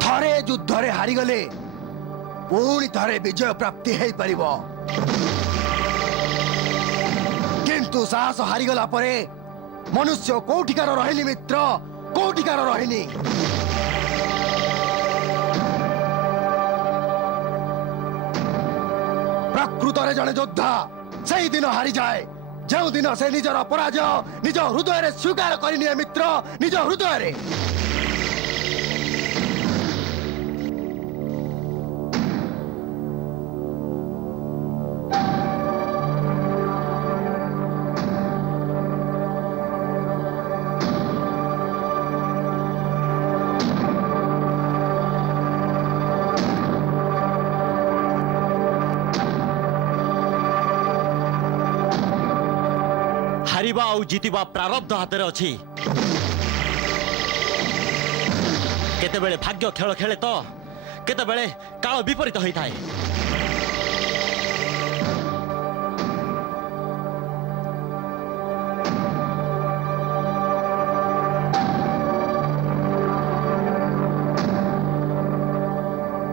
ଥରେ ଯୁଦ୍ଧରେ ହାରିଗଲେ ପୁଣି ଥରେ ବିଜୟ ପ୍ରାପ୍ତି ହେଇପାରିବ କିନ୍ତୁ ସାହସ ହାରିଗଲା ପରେ ମନୁଷ୍ୟ କୋଉଠିକାର ରହିନି ମିତ୍ର କୋଉଠିକାର ରହିନି ପ୍ରକୃତରେ ଜଣେ ଯୋଦ୍ଧା ସେଇଦିନ ହାରିଯାଏ ଯେଉଁଦିନ ସେ ନିଜର ପରାଜୟ ନିଜ ହୃଦୟରେ ସ୍ୱୀକାର କରିନିଏ ମିତ୍ର ନିଜ ହୃଦୟରେ ହାରିବା ଆଉ ଜିତିବା ପ୍ରାରବ୍ଧ ହାତରେ ଅଛି କେତେବେଳେ ଭାଗ୍ୟ ଖେଳ ଖେଳେ ତ କେତେବେଳେ କାଳ ବିପରୀତ ହୋଇଥାଏ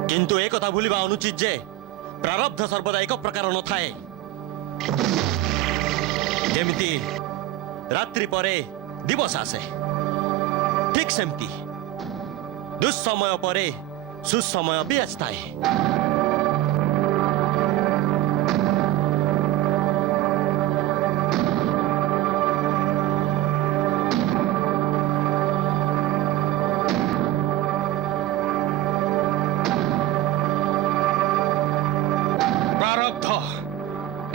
କିନ୍ତୁ ଏ କଥା ଭୁଲିବା ଅନୁଚିତ ଯେ ପ୍ରାରବ୍ଧ ସର୍ବଦା ଏକ ପ୍ରକାର ନଥାଏ ଯେମିତି ରାତ୍ରି ପରେ ଦିବସ ଆସେ ଠିକ୍ ସେମିତି ଦୁଃସମୟ ପରେ ସୁସମୟ ବି ଆସିଥାଏ। ପ୍ରାରବ୍ଧ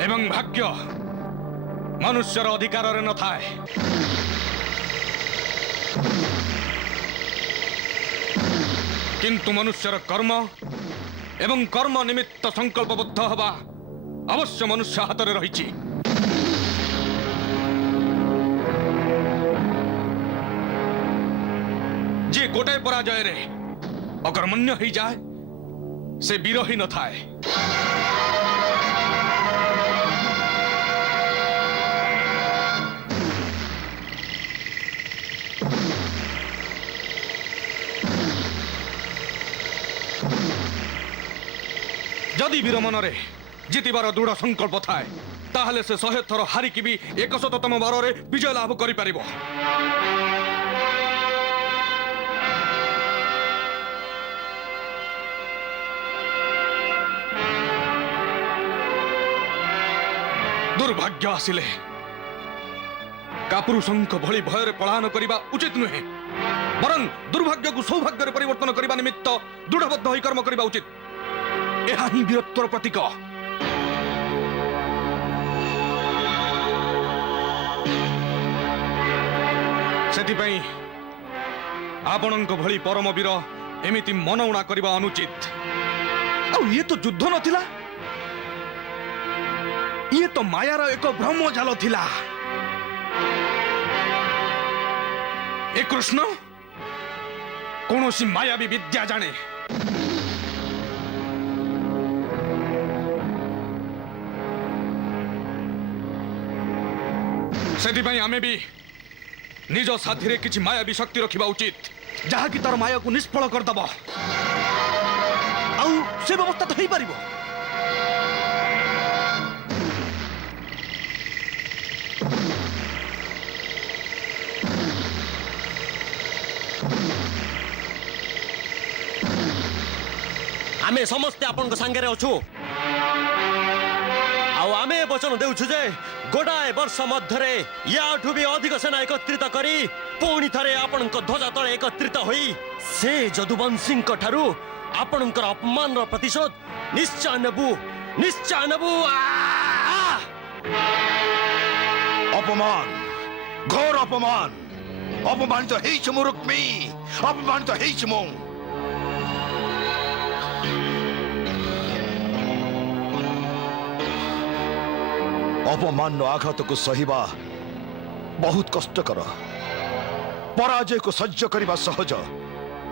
ଏବଂ ଭାଗ୍ୟ ମନୁଷ୍ୟର ଅଧିକାରରେ ନଥାଏ। କିନ୍ତୁ ମନୁଷ୍ୟର କର୍ମ ଏବଂ କର୍ମ ନିମିତ୍ତ ସଂକଳ୍ପବଦ୍ଧ ହେବା ଅବଶ୍ୟ ମନୁଷ୍ୟ ହାତରେ ରହିଛି। ଯିଏ ଗୋଟାଏ ପରାଜୟରେ ଅକର୍ମଣ୍ୟ ହେଇଯାଏ ସେ ବୀର ହିଁ ନଥାଏ। ଯଦି ବୀର ମନରେ ଜିତିବାର ଦୃଢ଼ ସଂକଳ୍ପ ଥାଏ ତାହେଲେ ସେ 100 ଥର ହାରିକି ବି 100ତମ ବାରରେ ବିଜୟ ଲାଭ କରିପାରିବ। ଦୁର୍ଭାଗ୍ୟ ଆସିଲେ କାପୁରୁଷଙ୍କ ଭଳି ଭୟରେ ପଳାୟନ କରିବା ଉଚିତ ନୁହେଁ, ବରଂ ଦୁର୍ଭାଗ୍ୟକୁ ସୌଭାଗ୍ୟରେ ପରିବର୍ତ୍ତନ କରିବା ନିମିତ୍ତ ଦୃଢ଼ବଦ୍ଧ ହୋଇ କର୍ମ କରିବା ଉଚିତ। ଏହା ହିଁ ବୀରତ୍ୱର ପ୍ରତୀକ। ସେଥିପାଇଁ ଆପଣଙ୍କ ଭଳି ପରମ ବୀର ଏମିତି ମନଉଣା କରିବା ଅନୁଚିତ। ଆଉ ଇଏ ତ ଯୁଦ୍ଧ ନଥିଲା, ଇଏ ତ ମାୟାର ଏକ ବ୍ରହ୍ମଜାଲ ଥିଲା। ଏ କୃଷ୍ଣ କୌଣସି ମାୟାବୀ ବିଦ୍ୟା ଜାଣେ। ସେଥିପାଇଁ ଆମେ ବି ନିଜ ସାଥିରେ କିଛି ମାୟାବୀ ଶକ୍ତି ରଖିବା ଉଚିତ, ଯାହାକି ତାର ମାୟାକୁ ନିଷ୍ଫଳ କରିଦେବ। ଆଉ ସେ ବ୍ୟବସ୍ଥା ତ ହେଇପାରିବ। ଆମେ ସମସ୍ତେ ଆପଣଙ୍କ ସାଙ୍ଗରେ ଅଛୁ। ଆଉ ଆମେ ବଚନ ଦେଉଛୁ ଯେ ଗୋଟାଏ ବର୍ଷ ମଧ୍ୟରେ ୟାଠୁ ବି ଅଧିକ ସେନା ଏକତ୍ରିତ କରି ପୁଣି ଥରେ ଆପଣଙ୍କ ଧ୍ୱଜା ତଳେ ଏକତ୍ରିତ ହୋଇ ସେ ଯଦୁବଂଶୀଙ୍କ ଠାରୁ ଆପଣଙ୍କର ଅପମାନର ପ୍ରତିଶୋଧ ନିଶ୍ଚୟ ନେବୁ, ନିଶ୍ଚୟ ନେବୁ। অপমান, ঘোর অপমান। অপমানিত হয়েছে মু রুক্মী, অপমানিত হয়েছে মু। অপমান আঘাতକୁ ସହିବା ବହୁତ କଷ୍ଟକର। ପରାଜୟକୁ ସହ୍ୟ କରିବା ସହଜ,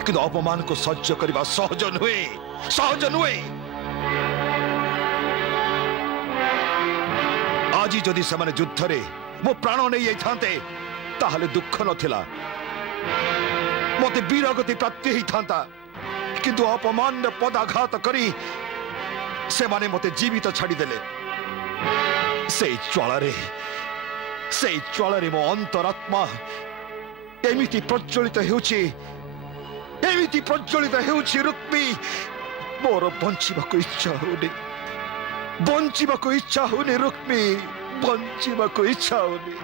କିନ୍ତୁ ଅପମାନକୁ ସହ୍ୟ କରିବା ସହଜ ନୁହେଁ, ସହଜ ନୁହେଁ। ଆଜି ଯଦି ସେମାନେ ଯୁଦ୍ଧରେ ମୋ ପ୍ରାଣ ନେଇ ଯାଇଥାନ୍ତେ ତାହେଲେ ଦୁଃଖ ନଥିଲା, ମୋତେ ବୀରଗତି ପ୍ରାପ୍ତି ହେଇଥାନ୍ତା। କିନ୍ତୁ ଅପମାନରେ ପଦାଘାତ କରି ସେମାନେ ମୋତେ ଜୀବିତ ଛାଡ଼ିଦେଲେ। ସେଇ ଜ୍ୱାଳାରେ ମୋ ଅନ୍ତରାତ୍ମା ଏମିତି ପ୍ରଜ୍ୱଳିତ ହେଉଛି ରୁକ୍ମୀ, ମୋର ବଞ୍ଚିବାକୁ ଇଚ୍ଛା ହଉନି ରୁକ୍ମୀ, ବଞ୍ଚିବାକୁ ଇଚ୍ଛା ହଉନି।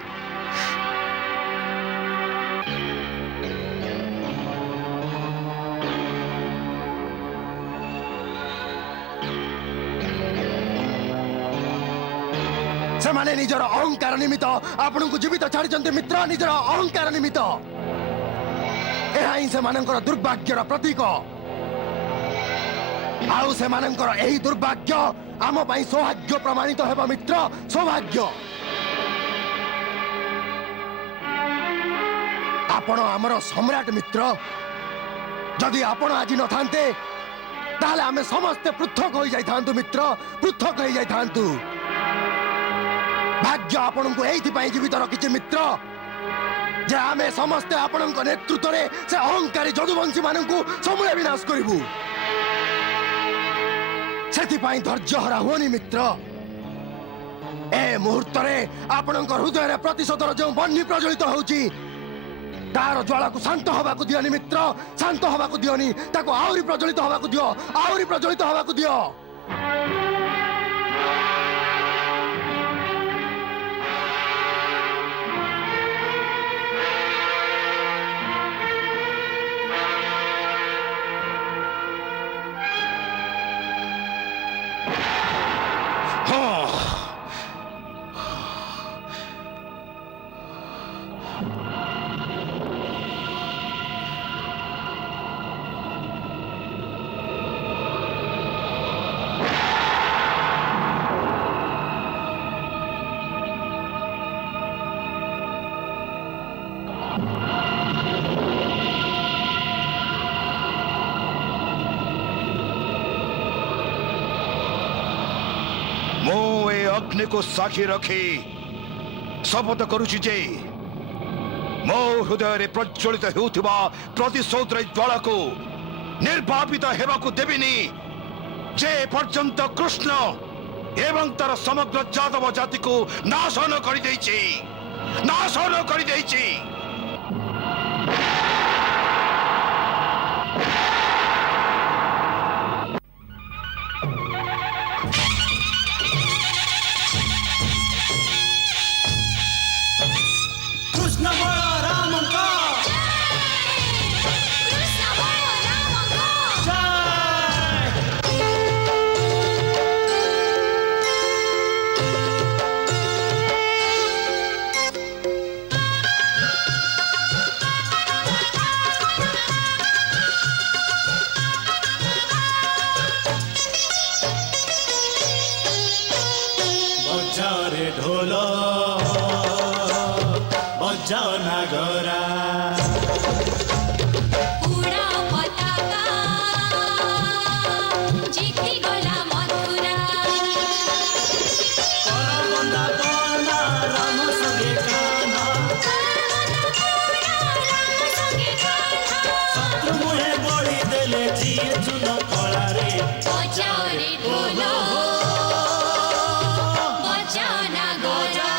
ସେମାନେ ନିଜର ଅହଙ୍କାର ନିମିତ୍ତ ଆପଣଙ୍କୁ ଜୀବିତ ଛାଡ଼ିଛନ୍ତି ମିତ୍ର, ନିଜର ଅହଙ୍କାର ନିମିତ୍ତ। ଏହା ହିଁ ସେମାନଙ୍କର ଦୁର୍ଭାଗ୍ୟର ପ୍ରତୀକ। ଆଉ ସେମାନଙ୍କର ଏହି ଦୁର୍ଭାଗ୍ୟ ଆମ ପାଇଁ ସୌଭାଗ୍ୟ ପ୍ରମାଣିତ ହେବ ମିତ୍ର, ସୌଭାଗ୍ୟ। ଆପଣ ଆମର ସମ୍ରାଟ ମିତ୍ର। ଯଦି ଆପଣ ଆଜି ନଥାନ୍ତେ ତାହେଲେ ଆମେ ସମସ୍ତେ ପୃଥକ ହୋଇଯାଇଥାନ୍ତୁ ମିତ୍ର, ପୃଥକ ହୋଇଯାଇଥାନ୍ତୁ। ଭାଗ୍ୟ ଆପଣଙ୍କୁ ଏଇଥିପାଇଁ ଜୀବିତ ରଖିଛି ମିତ୍ର ଯେ ଆମେ ସମସ୍ତେ ଆପଣଙ୍କ ନେତୃତ୍ୱରେ ସେ ଅହଙ୍କାରୀ ଯଦୁବଂଶୀ ମାନଙ୍କୁ ସମୂଳେ ବିନାଶ କରିବୁ। ସେଥିପାଇଁ ଧୈର୍ଯ୍ୟ ହରା ହୁଅନି ମିତ୍ର। ଏ ମୁହୂର୍ତ୍ତରେ ଆପଣଙ୍କ ହୃଦୟରେ ପ୍ରତିଶୋଧର ଯେଉଁ ବହ୍ନି ପ୍ରଜ୍ୱଳିତ ହେଉଛି तार ज्वाला को शांत हवा को दियोनी मित्र शांत हवा को दियोनी ताको आउरी प्रज्वलित हवा को दियो आउरी प्रज्वलित हवा को दियो ମୁଁ ଏ ଅଗ୍ନିକୁ ସାକ୍ଷୀ ରଖି ଶପଥ କରୁଛି ଯେ ମୋ ହୃଦୟରେ ପ୍ରଜ୍ୱଳିତ ହେଉଥିବା ପ୍ରତିଶୋଧର ଜ୍ୱାଳାକୁ ନିର୍ବାପିତ ହେବାକୁ ଦେବିନି ଯେ ପର୍ଯ୍ୟନ୍ତ କୃଷ୍ଣ ଏବଂ ତାର ସମଗ୍ର ଯାଦବ ଜାତିକୁ ନାଶ ନ କରିଦେଇଛି कृष्ण बलराम का बजाओ रे ढोल बजाओ नागरा उड़ा पताका जीती गला मथुरा करबंदा बना राम संगे कान्हा शत्रु मुहे बड़ी देले जिए चुन कला रे बजाओ रे ढोल बजाओ नागरा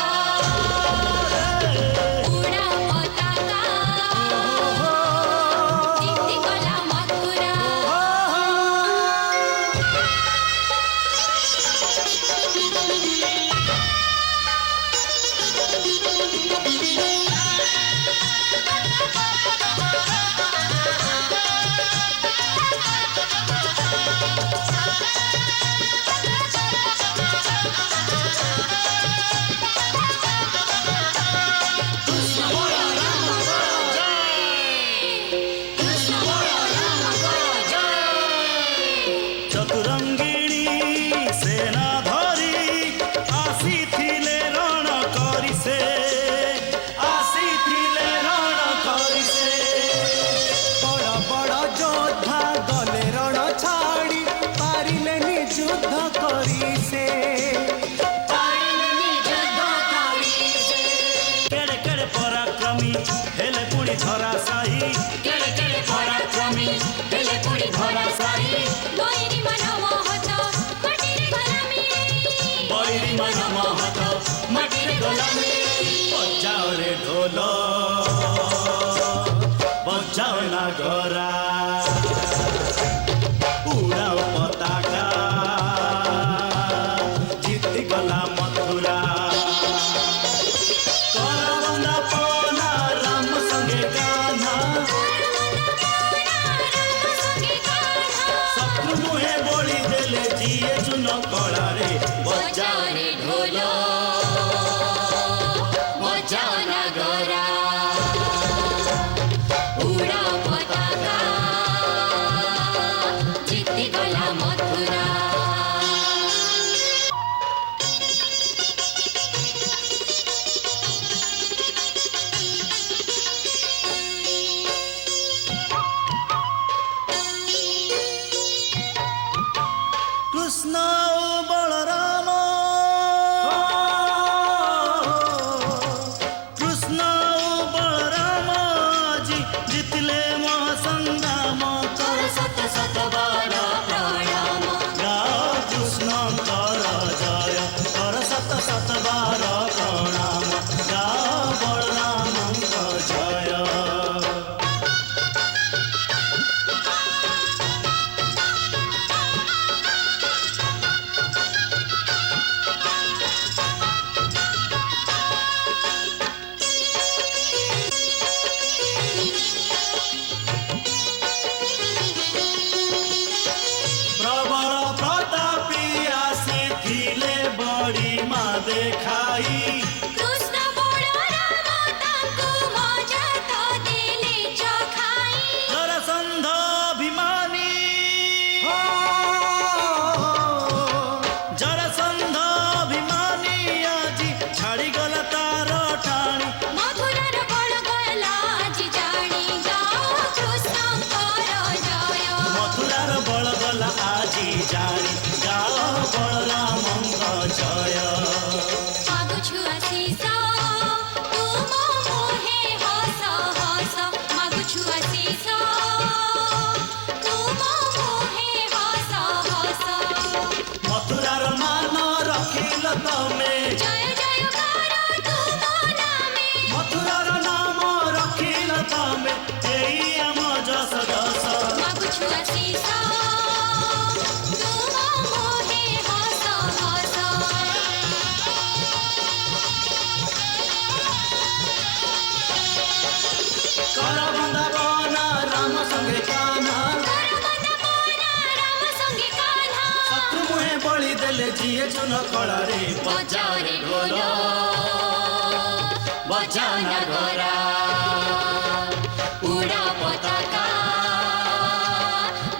उड़ा पताका जीती गला मथुरा चतुरंगिणी सेना धरी आसीथिले रण करी से आसीथिले रण करी से बड़ बड़ योद्धा गले रण छाड़ी पारिलेनी युद्ध करी से केड़े केड़े पराक्रमी हेले पुणी धरा साही केड़े केड़े पराक्रमी हेले पुड़ी धरा साही बहिरी मन महत माटिरे गलामी बड़ी मन महत माटिरे गलामी बजाओ रे ढोल बजाओ नागरा उड़ाओ पताका जीती गला मथुरा करबंदा पना राम संगे कान्हा शत्रु मुहे बड़ी देले जिए चुन कला रे बजाओ रे ढोल बजाओ नागरा उड़ा पताका जीती गला मथुरा कृष्ण बलराम कृष्ण बलराम जी जितले महासंग्राम कर सत सत बार प्रणाम ଦେଲେ ଯିଏ ଚୁନ କଳରେ ବଜାଅ ରେ ଢୋଲ ବଜାଅ ନଗରା ଉଡ଼ା ପତାକା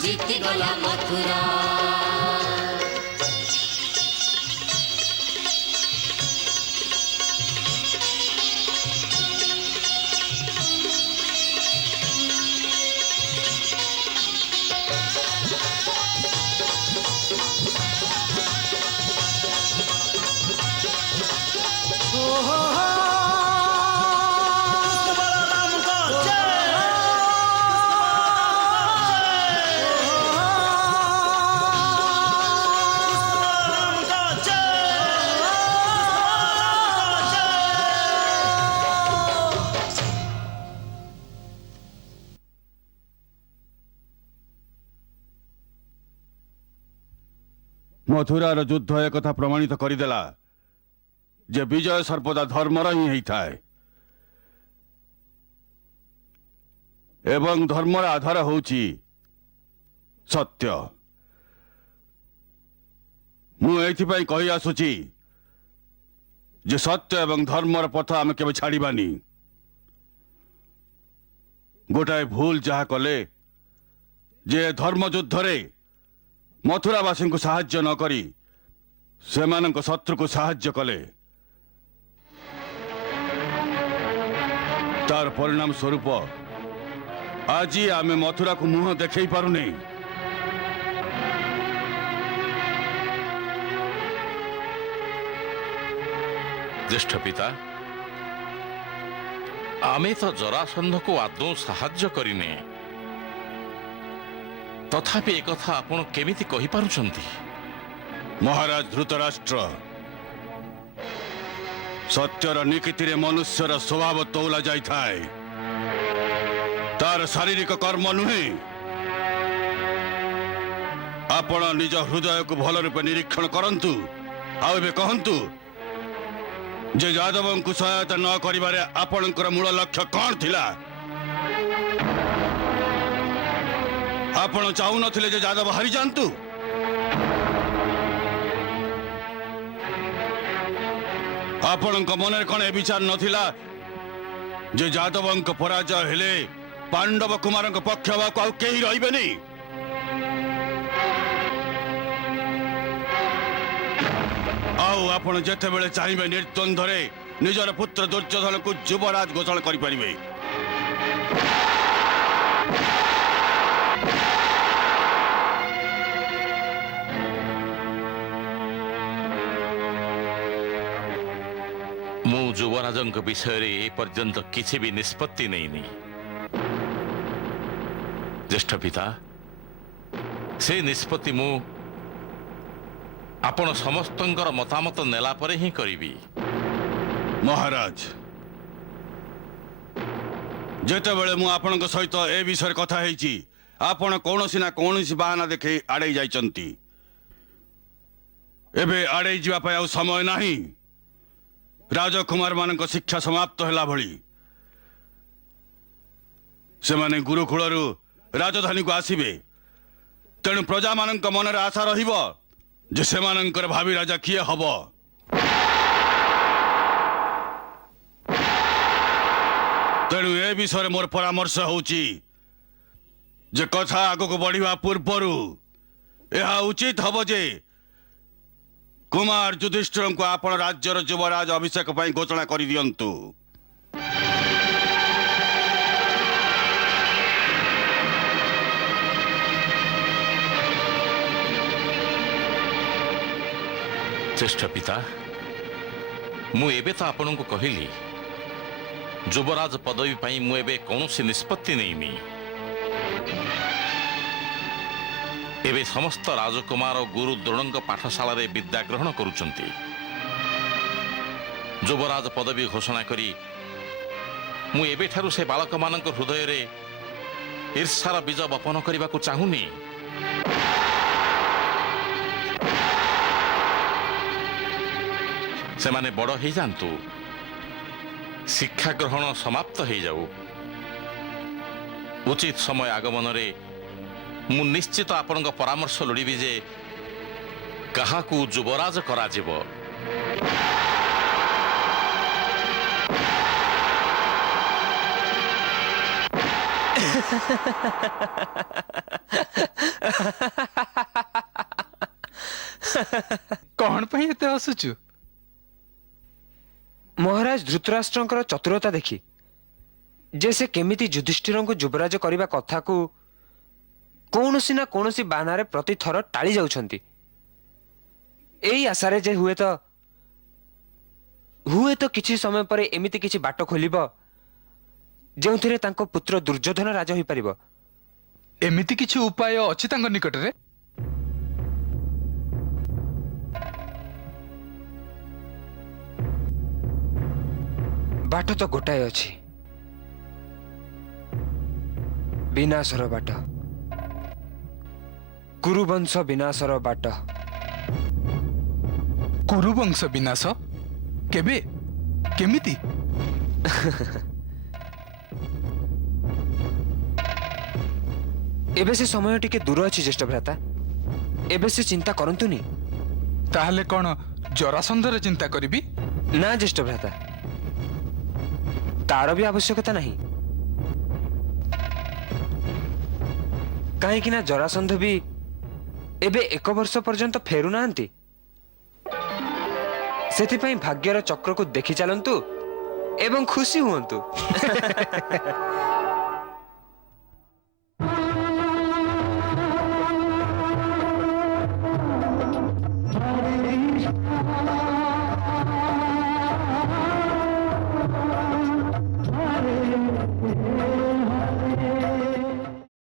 ଜିତିଗଲା ମଥୁରା। ମଥୁରାର ଯୁଦ୍ଧ ଏକଥା ପ୍ରମାଣିତ କରିଦେଲା ଯେ ବିଜୟ ସର୍ବଦା ଧର୍ମର ହିଁ ହେଇଥାଏ ଏବଂ ଧର୍ମର ଆଧାର ହେଉଛି ସତ୍ୟ। ମୁଁ ଏଇଥିପାଇଁ କହି ଆସୁଛି ଯେ ସତ୍ୟ ଏବଂ ଧର୍ମର ପଥ ଆମେ କେବେ ଛାଡ଼ିବାନି। ଗୋଟାଏ ଭୁଲ ଯାହା କଲେ ଯେ ଧର୍ମ ଯୁଦ୍ଧରେ ମଥୁରାବାସୀଙ୍କୁ ସାହାଯ୍ୟ ନ କରି ସେମାନଙ୍କ ଶତ୍ରୁକୁ ସାହାଯ୍ୟ କଲେ, ତାର ପରିଣାମ ସ୍ୱରୂପ ଆଜି ଆମେ ମଥୁରାକୁ ମୁହଁ ଦେଖେଇ ପାରୁନି। ଜ୍ୟେଷ୍ଠ ପିତା, ଆମେ ତ ଜରାସନ୍ଧକୁ ଆଦୌ ସାହାଯ୍ୟ କରିନେ, ତଥାପି ଏକଥା ଆପଣ କେମିତି କହିପାରୁଛନ୍ତି? ମହାରାଜ ଧୃତରାଷ୍ଟ୍ର, ସତ୍ୟର ନିକିତିରେ ମନୁଷ୍ୟର ସ୍ୱଭାବ ତୋଲା ଯାଇଥାଏ, ତାର ଶାରୀରିକ କର୍ମ ନୁହେଁ। ଆପଣ ନିଜ ହୃଦୟକୁ ଭଲ ରୂପେ ନିରୀକ୍ଷଣ କରନ୍ତୁ ଆଉ ଏବେ କହନ୍ତୁ ଯେ ଯାଦବଙ୍କୁ ସହାୟତା ନ କରିବାରେ ଆପଣଙ୍କର ମୂଳ ଲକ୍ଷ୍ୟ କ'ଣ ଥିଲା? ଆପଣ ଚାହୁଁନଥିଲେ ଯେ ଯାଦବ ହାରିଯାଆନ୍ତୁ? ଆପଣଙ୍କ ମନରେ କ'ଣ ଏ ବିଚାର ନଥିଲା ଯେ ଯାଦବଙ୍କ ପରାଜୟ ହେଲେ ପାଣ୍ଡବ କୁମାରଙ୍କ ପକ୍ଷ ହେବାକୁ ଆଉ କେହି ରହିବେନି? ଆଉ ଆପଣ ଯେତେବେଳେ ଚାହିଁବେ ନିର୍ଦ୍ୱନ୍ଦ୍ୱରେ ନିଜର ପୁତ୍ର ଦୁର୍ଯ୍ୟୋଧନକୁ ଯୁବରାଜ ଘୋଷଣା କରିପାରିବେ। ମୁଁ ଯୁବରାଜଙ୍କ ବିଷୟରେ ଏ ପର୍ଯ୍ୟନ୍ତ କିଛି ବି ନିଷ୍ପତ୍ତି ନେଇନି। ଜ୍ୟେଷ୍ଠ ପିତା, ସେ ନିଷ୍ପତ୍ତି ମୁଁ ଆପଣ ସମସ୍ତଙ୍କର ମତାମତ ନେଲା ପରେ ହିଁ କରିବି। ମହାରାଜ, ଯେତେବେଳେ ମୁଁ ଆପଣଙ୍କ ସହିତ ଏ ବିଷୟରେ କଥା ହେଇଛି, ଆପଣ କୌଣସି ନା କୌଣସି ବାହାନା ଦେଖେଇ ଆଡ଼େଇ ଯାଇଛନ୍ତି। ଏବେ ଆଡ଼େଇ ଯିବା ପାଇଁ ଆଉ ସମୟ ନାହିଁ। ରାଜକୁମାରମାନଙ୍କ ଶିକ୍ଷା ସମାପ୍ତ ହେଲା ଭଳି ସେମାନେ ଗୁରୁକୁଳରୁ ରାଜଧାନୀକୁ ଆସିବେ। ତେଣୁ ପ୍ରଜାମାନଙ୍କ ମନରେ ଆଶା ରହିବ ଯେ ସେମାନଙ୍କର ଭାବି ରାଜା କିଏ ହବ। ତେଣୁ ଏ ବିଷୟରେ ମୋର ପରାମର୍ଶ ହେଉଛି ଯେ କଥା ଆଗକୁ ବଢ଼ିବା ପୂର୍ବରୁ ଏହା ଉଚିତ ହବ ଯେ କୁମାର ଯୁଧିଷ୍ଠିରଙ୍କୁ ଆପଣ ରାଜ୍ୟର ଯୁବରାଜ ଅଭିଷେକ ପାଇଁ ଘୋଷଣା କରିଦିଅନ୍ତୁ। ଜ୍ୟେଷ୍ଠ ପିତା, ମୁଁ ଏବେ ତ ଆପଣଙ୍କୁ କହିଲି ଯୁବରାଜ ପଦବୀ ପାଇଁ ମୁଁ ଏବେ କୌଣସି ନିଷ୍ପତ୍ତି ନେଇନି। ଏବେ ସମସ୍ତ ରାଜକୁମାର ଗୁରୁ ଦ୍ରୋଣଙ୍କ ପାଠଶାଳାରେ ବିଦ୍ୟା ଗ୍ରହଣ କରୁଛନ୍ତି। ଯୁବରାଜ ପଦବୀ ଘୋଷଣା କରି ମୁଁ ଏବେଠାରୁ ସେ ବାଳକମାନଙ୍କ ହୃଦୟରେ ଈର୍ଷାର ବୀଜ ବପନ କରିବାକୁ ଚାହୁଁନି। ସେମାନେ ବଡ଼ ହେଇଯାଆନ୍ତୁ, ଶିକ୍ଷା ଗ୍ରହଣ ସମାପ୍ତ ହେଇଯାଉ। ଉଚିତ ସମୟ ଆଗମନରେ ମୁଁ ନିଶ୍ଚିତ ଆପଣଙ୍କ ପରାମର୍ଶ ଲୋଡ଼ିବି ଯେ କାହାକୁ ଯୁବରାଜ କରାଯିବ। କଣ ପାଇଁ ଏତେ ହସୁଛୁ? ମହାରାଜ ଧୃତରାଷ୍ଟ୍ରଙ୍କର ଚତୁରତା ଦେଖି ଯେ ସେ କେମିତି ଯୁଧିଷ୍ଠିରଙ୍କୁ ଯୁବରାଜ କରିବା କଥାକୁ କୌଣସି ନା କୌଣସି ବାହାନାରେ ପ୍ରତିଥର ଟାଳି ଯାଉଛନ୍ତି, ଏଇ ଆଶାରେ ଯେ ହୁଏତ କିଛି ସମୟ ପରେ ଏମିତି କିଛି ବାଟ ଖୋଲିବ ଯେଉଁଥିରେ ତାଙ୍କ ପୁତ୍ର ଦୁର୍ଯ୍ୟୋଧନ ରାଜ ହୋଇପାରିବ। ଏମିତି କିଛି ଉପାୟ ଅଛି ତାଙ୍କ ନିକଟରେ? ବାଟ ତ ଗୋଟାଏ ଅଛି, ବିନାଶର ବାଟ, କୁରୁବଂଶ ବିନାଶର ବାଟ। କୁରୁବଂଶ ବିନାଶ? କେବେ? କେମିତି? ଏବେ ସେ ସମୟ ଟିକେ ଦୂର ଅଛି ଜ୍ୟେଷ୍ଠ ଭ୍ରାତା, ଏବେ ସେ ଚିନ୍ତା କରନ୍ତୁନି। ତାହେଲେ କଣ ଜରାସନ୍ଧରେ ଚିନ୍ତା କରିବି? ନା ଜ୍ୟେଷ୍ଠ ଭ୍ରାତା, ତାର ବି ଆବଶ୍ୟକତା ନାହିଁ। କାହିଁକି ନା ଜରାସନ୍ଧ ବି ଏବେ 1 ବର୍ଷ ପର୍ଯ୍ୟନ୍ତ ଫେରୁନାହାନ୍ତି। ସେଥିପାଇଁ ଭାଗ୍ୟର ଚକ୍ରକୁ ଦେଖି ଚାଲନ୍ତୁ ଏବଂ ଖୁସି ହୁଅନ୍ତୁ।